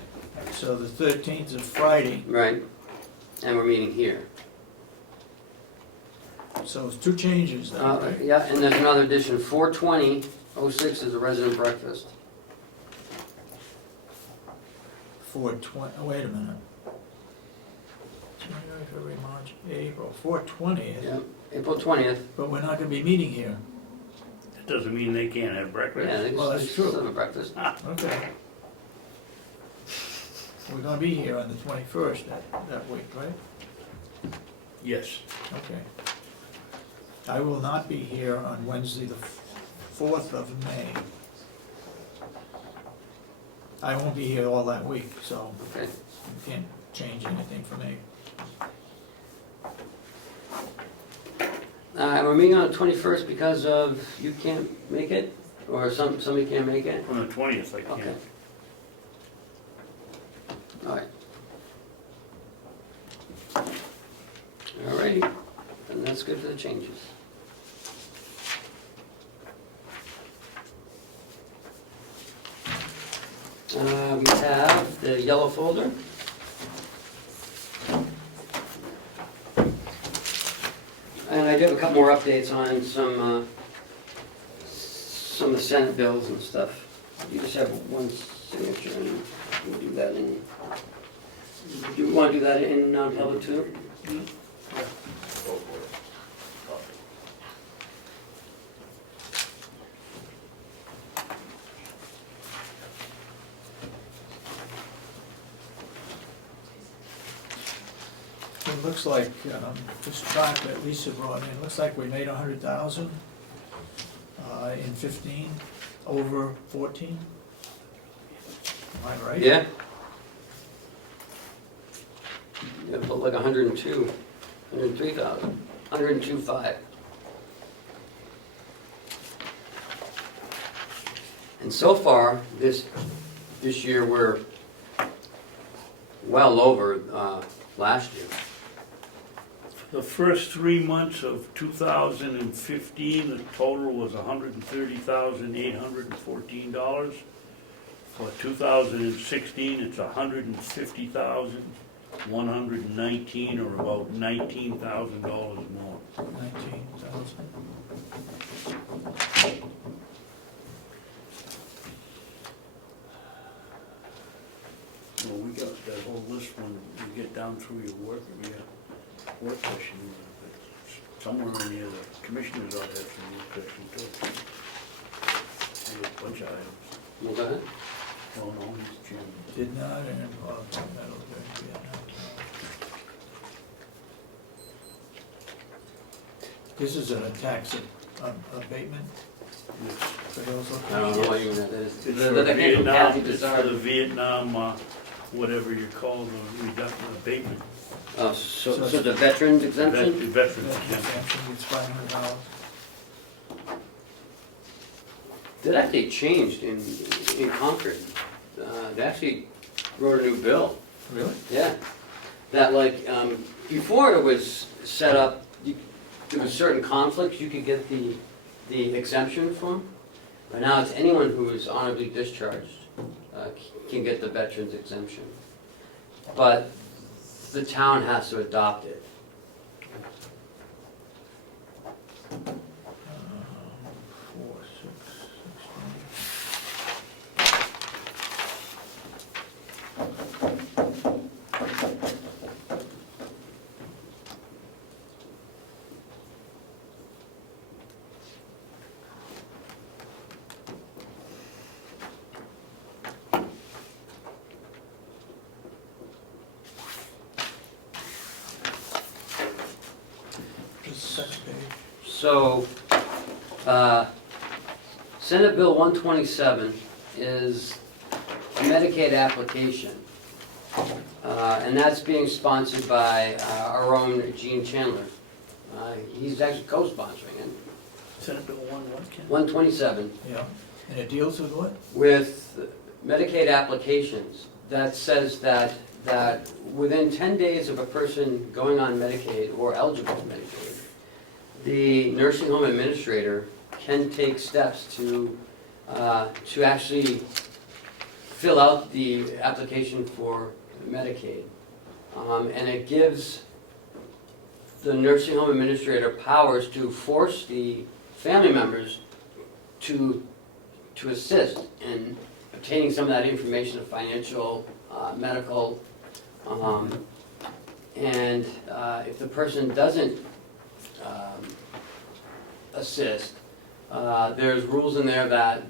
so the 13th is Friday, Right. And we're meeting here. so it's two changes then, right? Yeah, and there's another addition, 4/20/06 is a resident breakfast. 4/20, oh, wait a minute. January, February, March, April, 4/20, Yeah, April 20th. but we're not gonna be meeting here. That doesn't mean they can't have breakfast. Yeah, Well, that's true. Some breakfast. Okay. We're gonna be here on the 21st that week, right? Yes. Okay. I will not be here on Wednesday, the 4th of May. I won't be here all that week, so Okay. you can't change anything for me. And we're meeting on the 21st because of, you can't make it? Or somebody can't make it? On the 20th, I Okay. can't. All right. All righty, and that's good for the changes. We have the yellow folder. And I do have a couple more updates on some of the Senate bills and stuff. You just have one signature and we'll do that in, do you want to do that in non-public too? It looks like, this chart that Lisa brought in, looks like we made 100,000 in 15 over 14? Am I right? Yeah. Yeah, but like 102, 103,000, 102.5. And so far, this year, we're well over last year. The first 3 months of 2015, the total was $130,814. For 2016, it's $150,119, or about $19,000 more. 19,000. Well, we got that whole list when you get down through your work session. Somewhere in here, the commissioners ought to have some work session too. There's a bunch of items. Well, go ahead. Oh, no, he's chairman. Did not, and metal during Vietnam. This is a tax abatement for those I don't know what locations. even that is. It's The- for the- the came from Vietnam, Kathy it's for Bizarre. the Vietnam, whatever you call the reduction abatement. Oh, so the veterans exemption? Veterans That exemption. exemption gets $500. That actually changed in Concord. They actually wrote a new bill. Really? Yeah. That like, before it was set up, there was certain conflicts you could get the exemption from. But now it's anyone who is honorably discharged can get the veterans exemption. But the town has to adopt it. 4, 6, 16. Second page. So, Senate Bill 127 is a Medicaid application. And that's being sponsored by our own Gene Chandler. He's actually co-sponsoring it. Senate Bill 1, what, Ken? 127, Yeah, and it deals with what? with Medicaid applications that says that within 10 days of a person going on Medicaid or eligible for Medicaid, the nursing home administrator can take steps to actually fill out the application for Medicaid. And it gives the nursing home administrator powers to force the family members to assist in obtaining some of that information of financial, medical, and if the person doesn't assist, there's rules in there that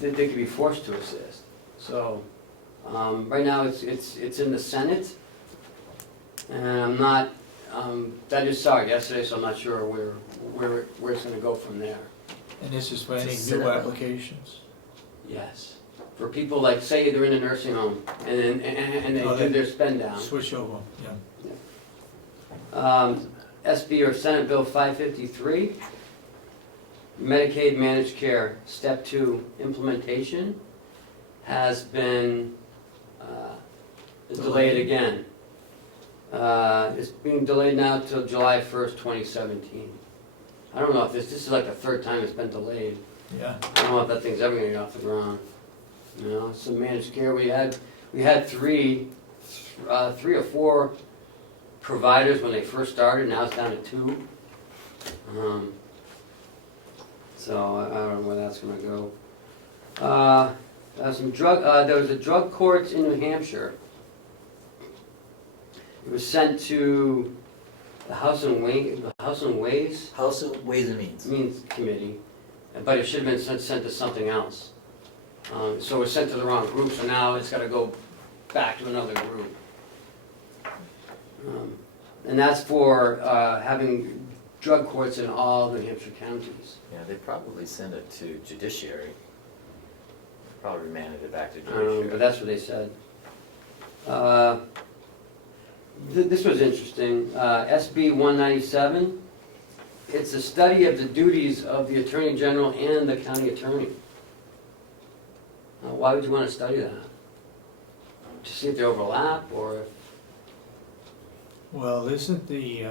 they can be forced to assist. So right now it's in the Senate, and I'm not. I just saw it yesterday, so I'm not sure where it's going to go from there. And this is for It's a any Senate new bill. applications? Yes, for people like say they're in a nursing home and they Oh, do they- their spend down. Switch over, yeah. SB or Senate Bill 553, Medicaid Managed Care Step 2 implementation has been delayed again. It's being delayed now till July 1st, 2017. I don't know if this is like the third time it's been delayed. Yeah, I don't know if that thing's ever gonna get off the ground. You know, some managed care, we had three or four providers when they first started, now it's down to 2. So I don't know where that's gonna go. There was a drug court in New Hampshire. It was sent to the House and Ways House of Ways and Means. Committee, but it should have been sent to something else. So it was sent to the wrong group, so now it's gotta go back to another group. And that's for having drug courts in all New Hampshire counties. Yeah, they probably send it to judiciary. Probably remanded it back to But judiciary. that's what they said. This was interesting, SB 197. It's a study of the duties of the Attorney General and the County Attorney. Why would you want to study that? To see if they overlap, or if... Well, isn't the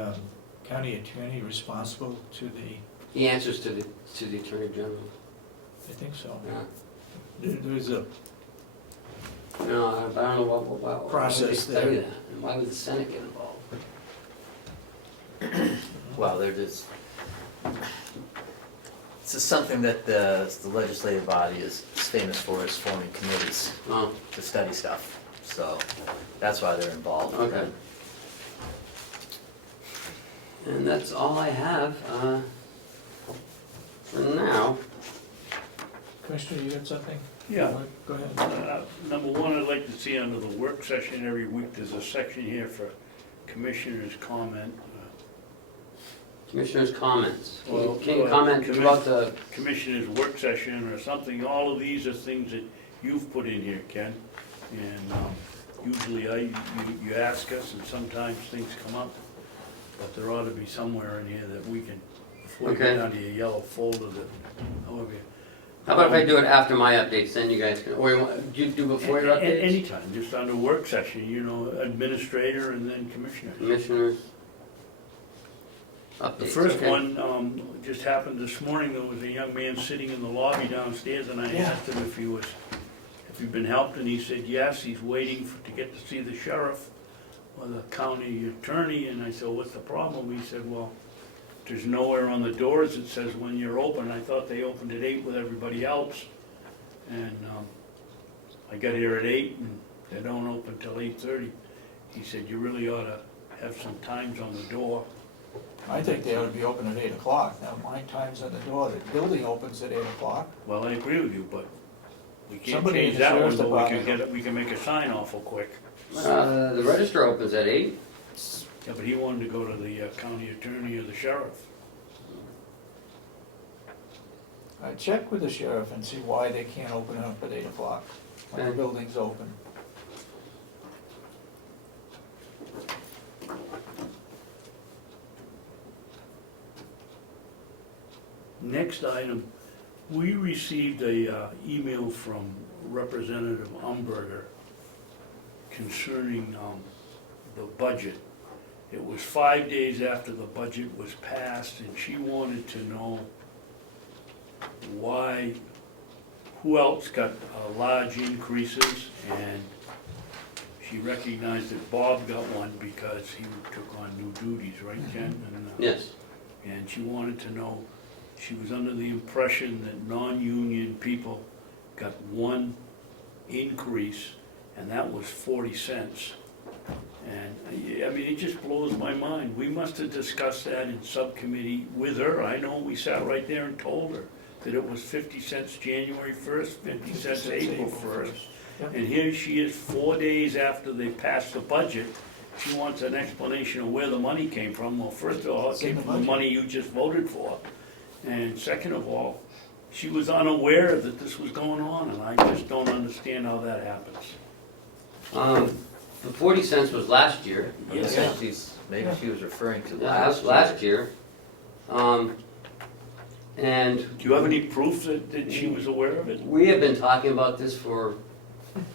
county attorney responsible to the, He answers to the Attorney General. I think so. Yeah. There's a, No, I don't know why would they Process study there. that, and why would the Senate get involved? Well, they're just, it's just something that the legislative body is famous for, is forming committees Oh, to study stuff. So that's why they're involved. okay. And that's all I have for now. Commissioner, you got something? Yeah. Go ahead. Number one, I'd like to see under the work session every week, there's a section here for commissioners' comment. Commissioners' comments. Well, Can you comment throughout the, Commissioners' work session or something, all of these are things that you've put in here, Ken. And usually you ask us, and sometimes things come up, but there ought to be somewhere in here that we can, before you Okay. get onto your yellow folder, that, however. how about if I do it after my updates, then you guys can, or do you do before your updates? Anytime, just under work session, you know, administrator and then commissioner. Commissioners. Updates, The first okay. one, just happened this morning. There was a young man sitting in the lobby downstairs, and I Yeah. asked him if he'd been helped, and he said yes, he's waiting to get to see the sheriff or the county attorney, and I said, what's the problem? He said, well, there's nowhere on the doors that says when you're open. I thought they opened at 8 with everybody else, and I got here at 8, and they don't open till 8:30. He said, you really ought to have some times on the door. I think they ought to be open at 8 o'clock. Now, my time's on the door, the building opens at 8 o'clock. Well, I agree with you, but we can't Somebody in change the that one, sheriff's but we can department. we can make a sign awful quick. The register opens at 8. Yeah, but he wanted to go to the county attorney or the sheriff. I check with the sheriff and see why they can't open up at 8 o'clock when the Okay. building's open. Next item, we received a email from Representative Umberger concerning the budget. It was 5 days after the budget was passed, and she wanted to know why, who else got large increases, and she recognized that Bob got one because he took on new duties, right, Ken? And, Yes. and she wanted to know, she was under the impression that non-union people got one increase, and that was 40 cents. And, I mean, it just blows my mind. We must have discussed that in subcommittee with her. I know we sat right there and told her that it was 50 cents January 1st, 50 cents April 1st. Yep. And here she is, 4 days after they passed the budget. She wants an explanation of where the money came from. Well, first of all, it It's in came the from the budget. money you just voted for. And second of all, she was unaware that this was going on, and I just don't understand how that happens. The 40 cents was last year. Yes. Maybe she was referring to Last year. And Do you have any proof that she was aware of it? we have been talking about this for,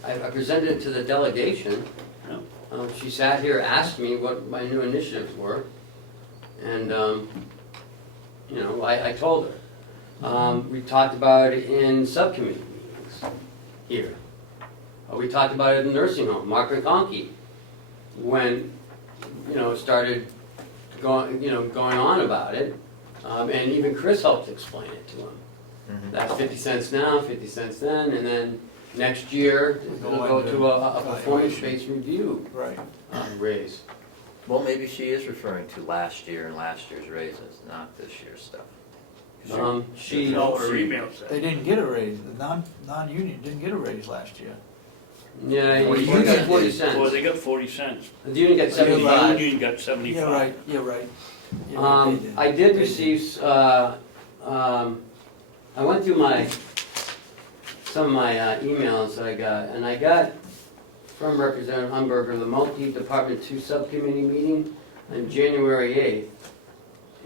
I presented it to the delegation. Yeah. She sat here, asked me what my new initiatives were, and, you know, I told her. We talked about it in subcommittee meetings here. We talked about it in nursing home, Mark McConkey, when, you know, it started going on about it. And even Chris helped explain it to him. Mhm. That's 50 cents now, 50 cents then, and then next year, it'll go to a performance-based review Right. raise. Well, maybe she is referring to last year and last year's raises, not this year's stuff. She, No, her email said. They didn't get a raise, the non-union didn't get a raise last year. yeah, you 40 got 40 Well, cents. they got 40 cents. The union got The 75. union got 75. You're right. Yeah, they did. I did They receive, I went through some of my emails that I got, and I got from Representative Humberger, the multi-department 2 subcommittee meeting on January 8th.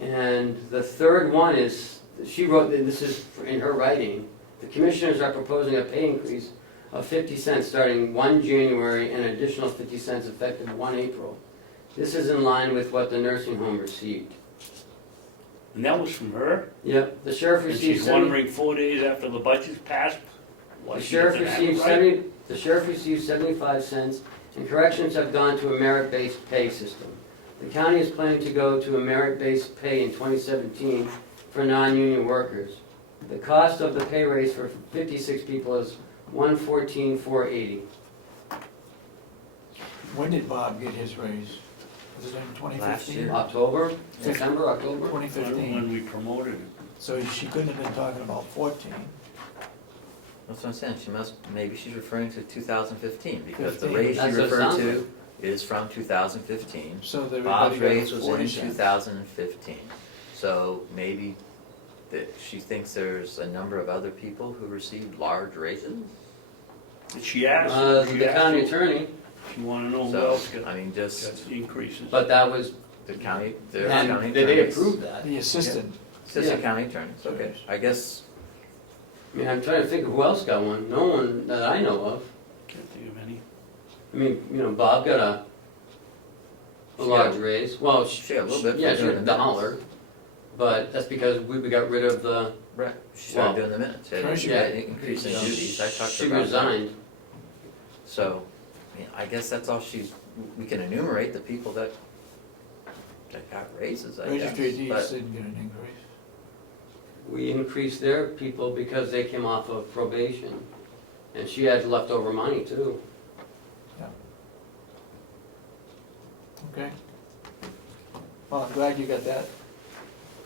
And the third one is, she wrote, this is in her writing, the commissioners are proposing a pay increase of 50 cents starting 1 January and an additional 50 cents effective 1 April. This is in line with what the nursing home received. And that was from her? Yep, the sheriff And received she's 70, wondering 4 days after the budget's passed? why the she sheriff doesn't have it received right? the sheriff received 75 cents, and corrections have gone to a merit-based pay system. The county is planning to go to a merit-based pay in 2017 for non-union workers. The cost of the pay raise for 56 people is $114,480. When did Bob get his raise? Was it in 2015? Last year. October, September, October? 2015. When we promoted him. So she couldn't have been talking about 14. That's what I'm saying, maybe she's referring to 2015, because the 15. raise she That's what it referred sounds to is from 2015. So that Bob's everybody raise got was 40 in cents. 2015. So maybe that she thinks there's a number of other people who received large raises? Did she ask? She The asked county who- attorney, She wanna know who So, else got I mean, just increases. but that was, the county, the county and they attorneys. approved that. The assistant. Assistant Yeah. county attorneys, okay. I guess, I mean, I'm trying to think of who else got one. No one that I know of. Can't think of any. I mean, you know, Bob got a She large got- raise. Well, she got a little bit for Yeah, she doing got a the dollar, but that's because we got rid of the. right, she started Well, doing the minutes, had Treasurer. an increase in duties, I talked to She her about that. resigned. So, I mean, I guess that's all we can enumerate the people that got raises, I guess. Registry of Deeds But didn't get an increase. We increased their people because they came off of probation. And she had leftover money too. Okay. Well, I'm glad you got that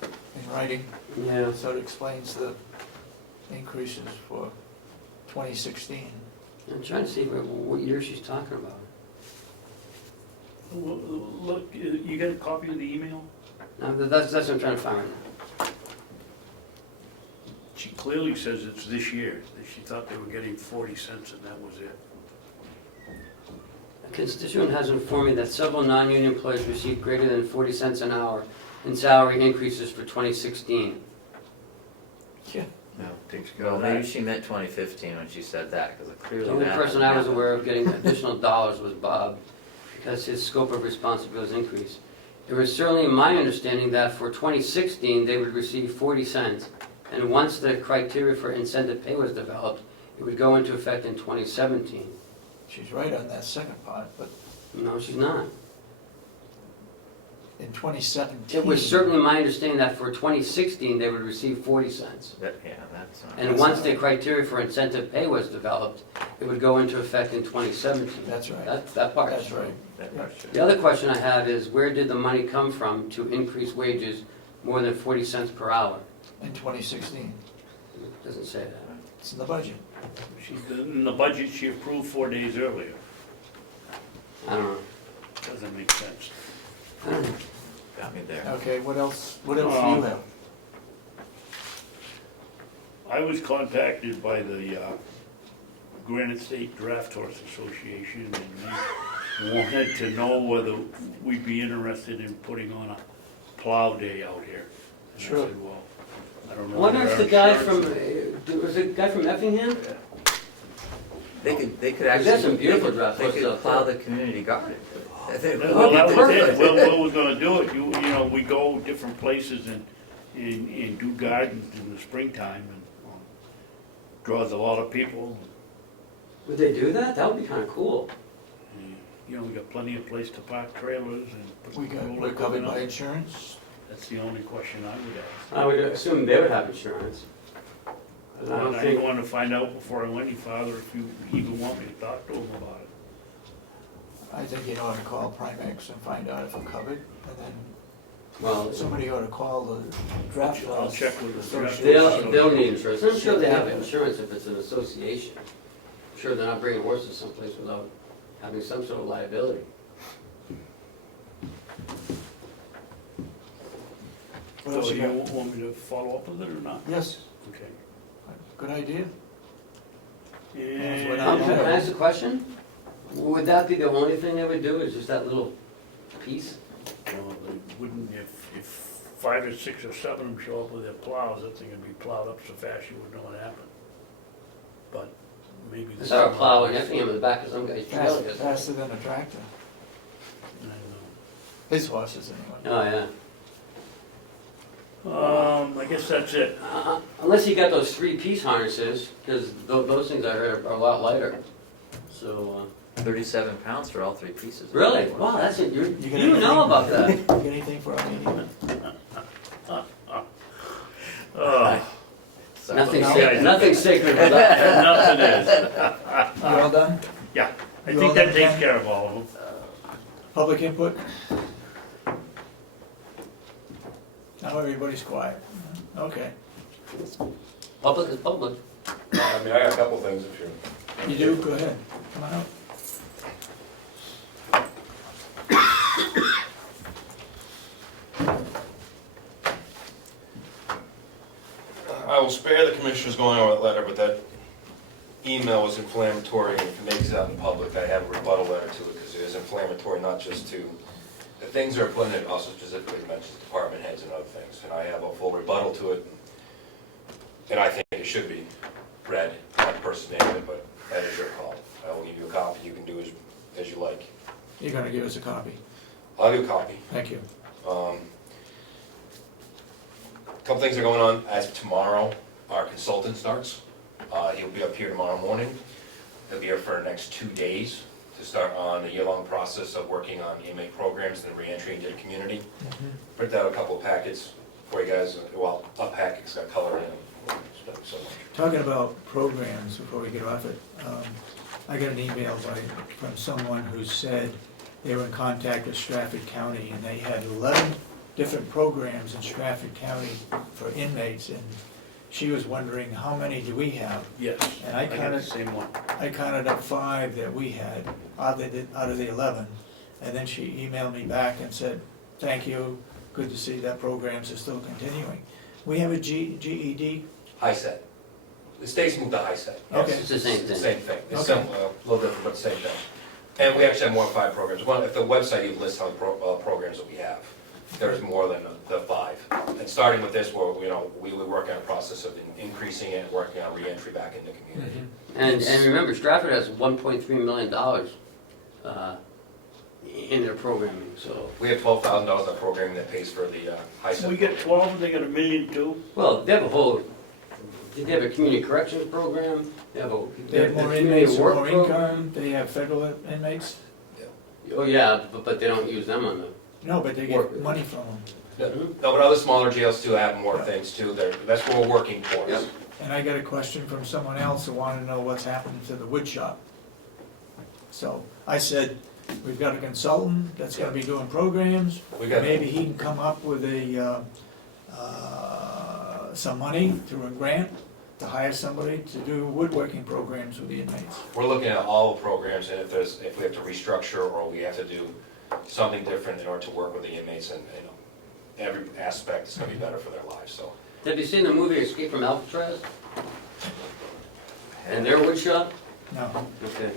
in writing, Yeah. so it explains the increases for 2016. I'm trying to see what year she's talking about. Well, look, you got a copy of the email? Now, that's what I'm trying to find right now. She clearly says it's this year, that she thought they were getting 40 cents and that was it. A constituent has informed me that several non-union employees received greater than 40 cents an hour in salary increases for 2016. Yeah. No, takes care Well, of maybe that. she meant 2015 when she said that, because it clearly The only happened. person I was aware of getting additional dollars was Bob, because his scope of responsibilities increased. It was certainly my understanding that for 2016, they would receive 40 cents, and once the criteria for incentive pay was developed, it would go into effect in 2017. She's right on that second part, but No, she's not. in 2017. It was certainly my understanding that for 2016, they would receive 40 cents. Yeah, that's not. And once the criteria for incentive pay was developed, it would go into effect in 2017. That's right. That part. That's right. That Yeah. part's true. The other question I have is, where did the money come from to increase wages more than 40 cents per hour? In 2016. It doesn't say that. It's in the budget. In the budget, she approved 4 days earlier. I don't know. Doesn't make sense. I don't know. Got me there. Okay, what else do you have? I was contacted by the Granite State Draft Horse Association, and they wanted to know whether we'd be interested in putting on a plow day out here. And Sure. I said, well, I don't I know. wonder whether if the our guy from, insurance- was it the guy from Effingham? They could There's actually. some beautiful they could- draft horses They could out plow there. the community garden. They would Well, be that was perfect. it. Well, we're gonna do it. You know, we go different places and do gardens in the springtime, and draws a lot of people. Would they do that? That would be kind of cool. And, you know, we got plenty of place to park trailers and. put We're roller covered equipment by up. insurance? That's the only question I would ask. I would assume they would have insurance. And I don't I think, wanted to find out before I went any farther if you even want me to talk to them about it. I think you ought to call Primex and find out if we're covered, and then well, somebody ought to call the draft I'll laws. check with the draft Association. they'll need insurance. I'm sure they have insurance if it's an association. I'm sure they're not bringing horses someplace without having some sort of liability. What So else you you got? want me to follow up with it or not? Yes, Okay. good idea. And what Can I ask a question? Would that be the only thing they would do, is just that little piece? well, they wouldn't, if 5 or 6 or 7 of them show up with their plows, that thing would be plowed up so fast you wouldn't know what happened. But maybe. I saw a plow and everything in the back of some guy's trailer. Faster than a tractor. I don't His horses anyway. Oh, yeah. know. I guess that's it. Unless you got those 3-piece harnesses, because those things I heard are a lot lighter. So, 37 pounds for all 3 pieces. really? Wow, that's it, you got know anything? about that. You got anything for our meeting? Oh, Sorry. Nothing sacred with that. nothing is. You all done? Yeah, I You think all that done, takes Ken? care of all of them. Public input? Now everybody's quiet. Okay. Public is public. I mean, I got a couple things if you're. You do? Go ahead. Come on out. I will spare the commissioners going over that letter, but that email was inflammatory, and if it makes it out in public, I have a rebuttal letter to it, because it is inflammatory not just to the things that are put in it, also specifically mentions department heads and other things, and I have a full rebuttal to it, and I think it should be read, not personally, but that is your call. I will give you a copy, you can do as you like. You're gonna give us a copy. I'll give you a copy. Thank you. Couple things are going on as of tomorrow. Our consultant starts. He'll be up here tomorrow morning. He'll be here for the next 2 days to start on a year-long process of working on inmate programs and reentry into the community. Print out a couple of packets for you guys. Well, a packet's got color in it. So Talking about programs, before we get off it, I got an email from someone who said they were in contact with Stratford County and they had 11 different programs in Stratford County for inmates, and she was wondering, how many do we have? Yes, And I got the counted, same one. I counted up 5 that we had out of the 11, and then she emailed me back and said, thank you, good to see that programs are still continuing. We have a GED. high set. The state's moved to high set. Okay. It's the same thing. Same thing. It's Okay. a little different, but same thing. And we actually have more than 5 programs. One, if the website even lists how many programs that we have, there's more than the 5. And starting with this, where, we would work on a process of increasing it and working on reentry back in the community. And remember, Stratford has $1.3 million in their programming, so. We have $12,000 in programming that pays for the high set. We get 12, and they got $1 million too? Well, they have a whole, they have a community corrections program, they have a. They have more community inmates with work more program. income, they have federal inmates? Oh, yeah, but they don't use them on the. No, but they Work. get money from them. No, but other smaller jails too have more things too. That's what we're working towards. Yep. And I got a question from someone else who wanted to know what's happening to the wood shop. So I said, we've got a consultant that's gonna be doing programs. We got- Maybe he can come up with some money through a grant to hire somebody to do woodworking programs with the inmates. We're looking at all the programs, and if we have to restructure or we have to do something different in order to work with the inmates, and every aspect is gonna be better for their lives, so. Have you seen the movie Escape from Alcatraz? And their wood shop? No, Okay.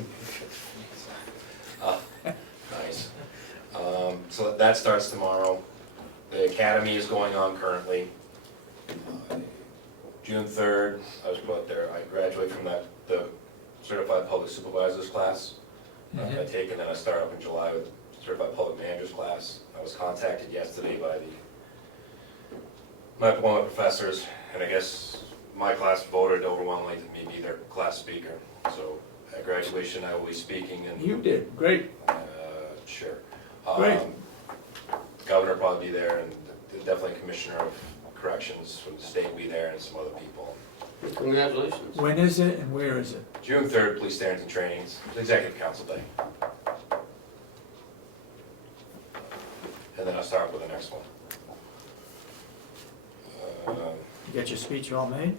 Nice. So that starts tomorrow. The academy is going on currently. June 3rd, I was put there, I graduate from the Certified Public Supervisors class. I take, and then I start up in July with Certified Public Managers class. I was contacted yesterday by one of my professors, and I guess my class voted overwhelmingly to me be their class speaker. So at graduation, I will be speaking, and you did, great. sure. Great. Governor will probably be there, and definitely Commissioner of Corrections from the state will be there, and some other people. Congratulations. When is it and where is it? June 3rd, police standards and trainings, Executive Council Day. And then I'll start with the next one. You got your speech all made?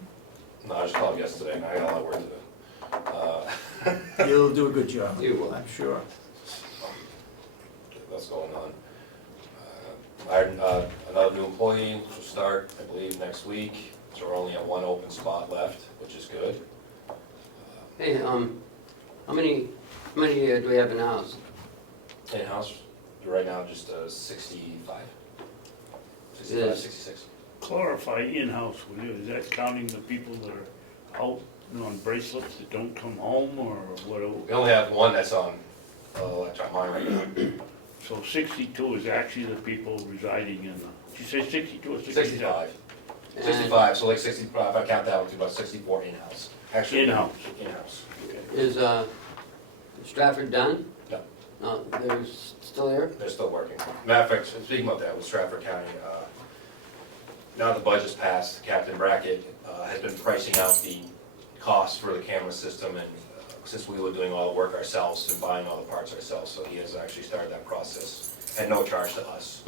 No, I just called yesterday, and I got a lot of work to do. You'll do a good job. You will. I'm sure. What's going on? I hired another new employee, which was start, I believe, next week. So we're only at one open spot left, which is good. Hey, how many do we have in house? In-house, right now, just 65. 65, Yes. 66. Clarify in-house with you, is that counting the people that are out, you know, on bracelets that don't come home, or what? We only have one that's on electronic mine right now. So 62 is actually the people residing in the, did you say 62 or 67? 65. And- 65, so like 65, if I count that, it would be about 64 in-house. Actually, In-house. In-house. Is Stratford done? No. No, they're still here? They're still working. Matter of fact, speaking about that, with Stratford County, now the budget's passed, Captain Brackett has been pricing out the costs for the camera system, and since we were doing all the work ourselves and buying all the parts ourselves, so he has actually started that process at no charge to us,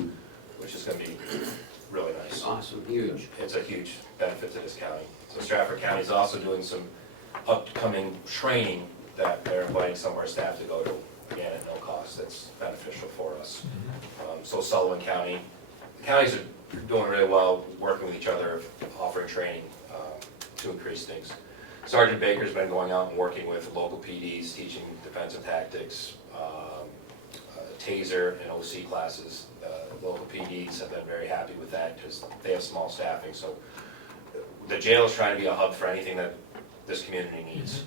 which is gonna be really nice. Awesome, huge. It's a huge benefit to this county. So Stratford County is also doing some upcoming training that they're inviting some of our staff to go to, again, at no cost. That's beneficial for us. So Sullivan County, the counties are doing really well, working with each other, offering training to increase things. Sergeant Baker's been going out and working with local PDs, teaching defensive tactics, taser and OC classes. Local PDs have been very happy with that because they have small staffing. So the jail is trying to be a hub for anything that this community needs.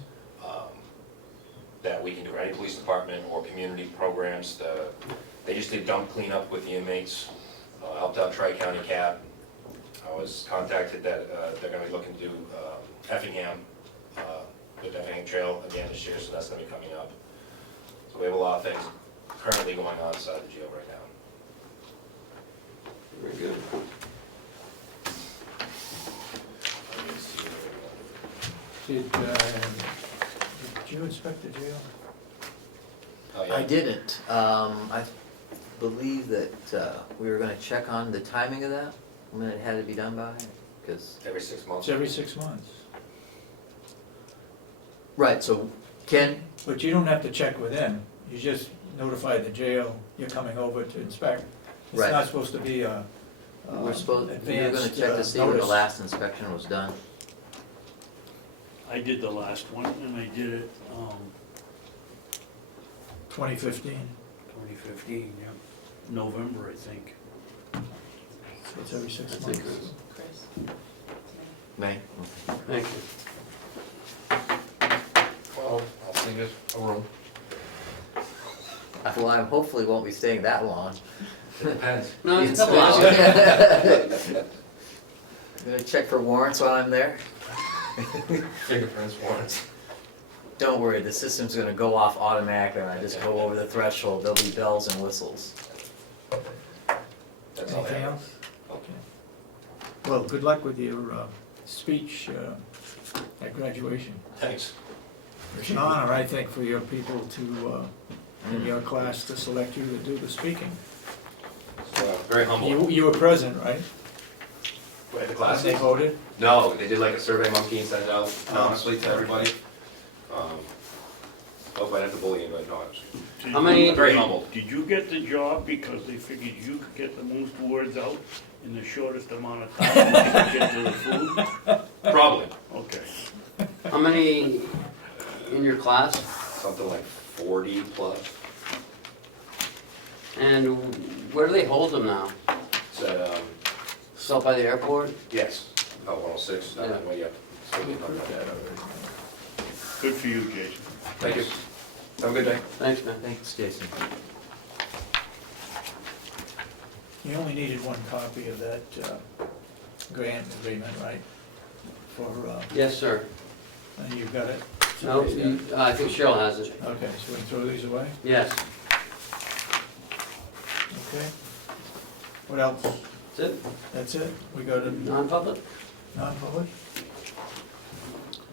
That we can do for any police department or community programs. They just did dump cleanup with the inmates, helped out Tri-County Cap. I was contacted that they're gonna be looking to do Effingham, the Effingham Trail again this year, so that's gonna be coming up. So we have a lot of things currently going on inside the jail right now. Very good. Let me see what we want to do. Did you inspect the jail? Oh, yeah. I didn't. I believe that we were gonna check on the timing of that, when it had to be done by, because. Every 6 months. It's every 6 months. Right, so Ken, But you don't have to check with them, you just notify the jail you're coming over to inspect. It's Right. not supposed to be a we're supposed, we were gonna advanced check to see when the notice. last inspection was done. I did the last one, and I did it, 2015, 2015, yeah, November, I think. so it's every 6 I think months. Chris. May? Thank you. Well, I'll see you a room. Well, I hopefully won't be staying that long. It depends. No, it's a couple hours. Gonna check for warrants while I'm there? Fingerprints, warrants. Don't worry, the system's gonna go off automatically when I just go over the threshold, there'll be bells and whistles. That's all I Anything have. else? Okay. Well, good luck with your speech at graduation. Thanks. It's an honor, I think, for your people to, in your class, to select you to do the speaking. Very humble. You were present, right? Wait, the When classes? they voted? No, they did like a survey monkey and sent it out anonymously to everybody. Hope I didn't have to bully anybody, no, Did How many- you- Very humble. Did you get the job because they figured you could get the most words out in the shortest amount of time to get to the food? Probably, Okay. How many in your class? something like 40 plus. And where do they hold them now? Said, Still by the airport? yes, oh, 106, Yeah. well, yeah. certainly about that. Good for you, Jason. Thank you. Have a good day. Thanks, man. Thanks, Jason. You only needed one copy of that grant agreement, right? For, Yes, sir. and you've got it? No, Somebody's got it? I think Cheryl has it. Okay, so we can throw these away? Yes. Okay. What else? That's it? That's it? We go to Non-public? non-public?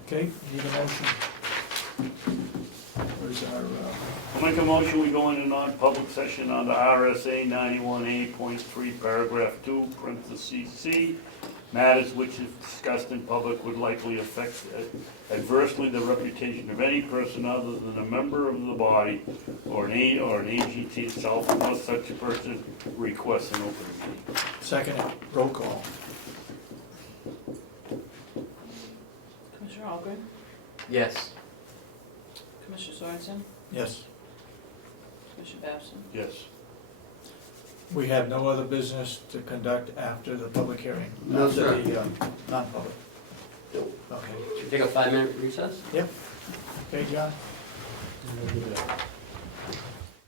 Okay, need a motion? Where's our, I'll make a motion, we go into non-public session under RSA 91A.3, paragraph 2, parentheses C. Matters which if discussed in public would likely affect adversely the reputation of any person other than a member of the body or an agency itself, unless such a person requests an open meeting. second, roll call. Commissioner Ahlgren, Yes. Commissioner Sorensen, Yes. Commissioner Babson. Yes. We have no other business to conduct after the public hearing? No, sir. After the non-public? Nope. Okay. Should we take a 5-minute recess? Okay, John?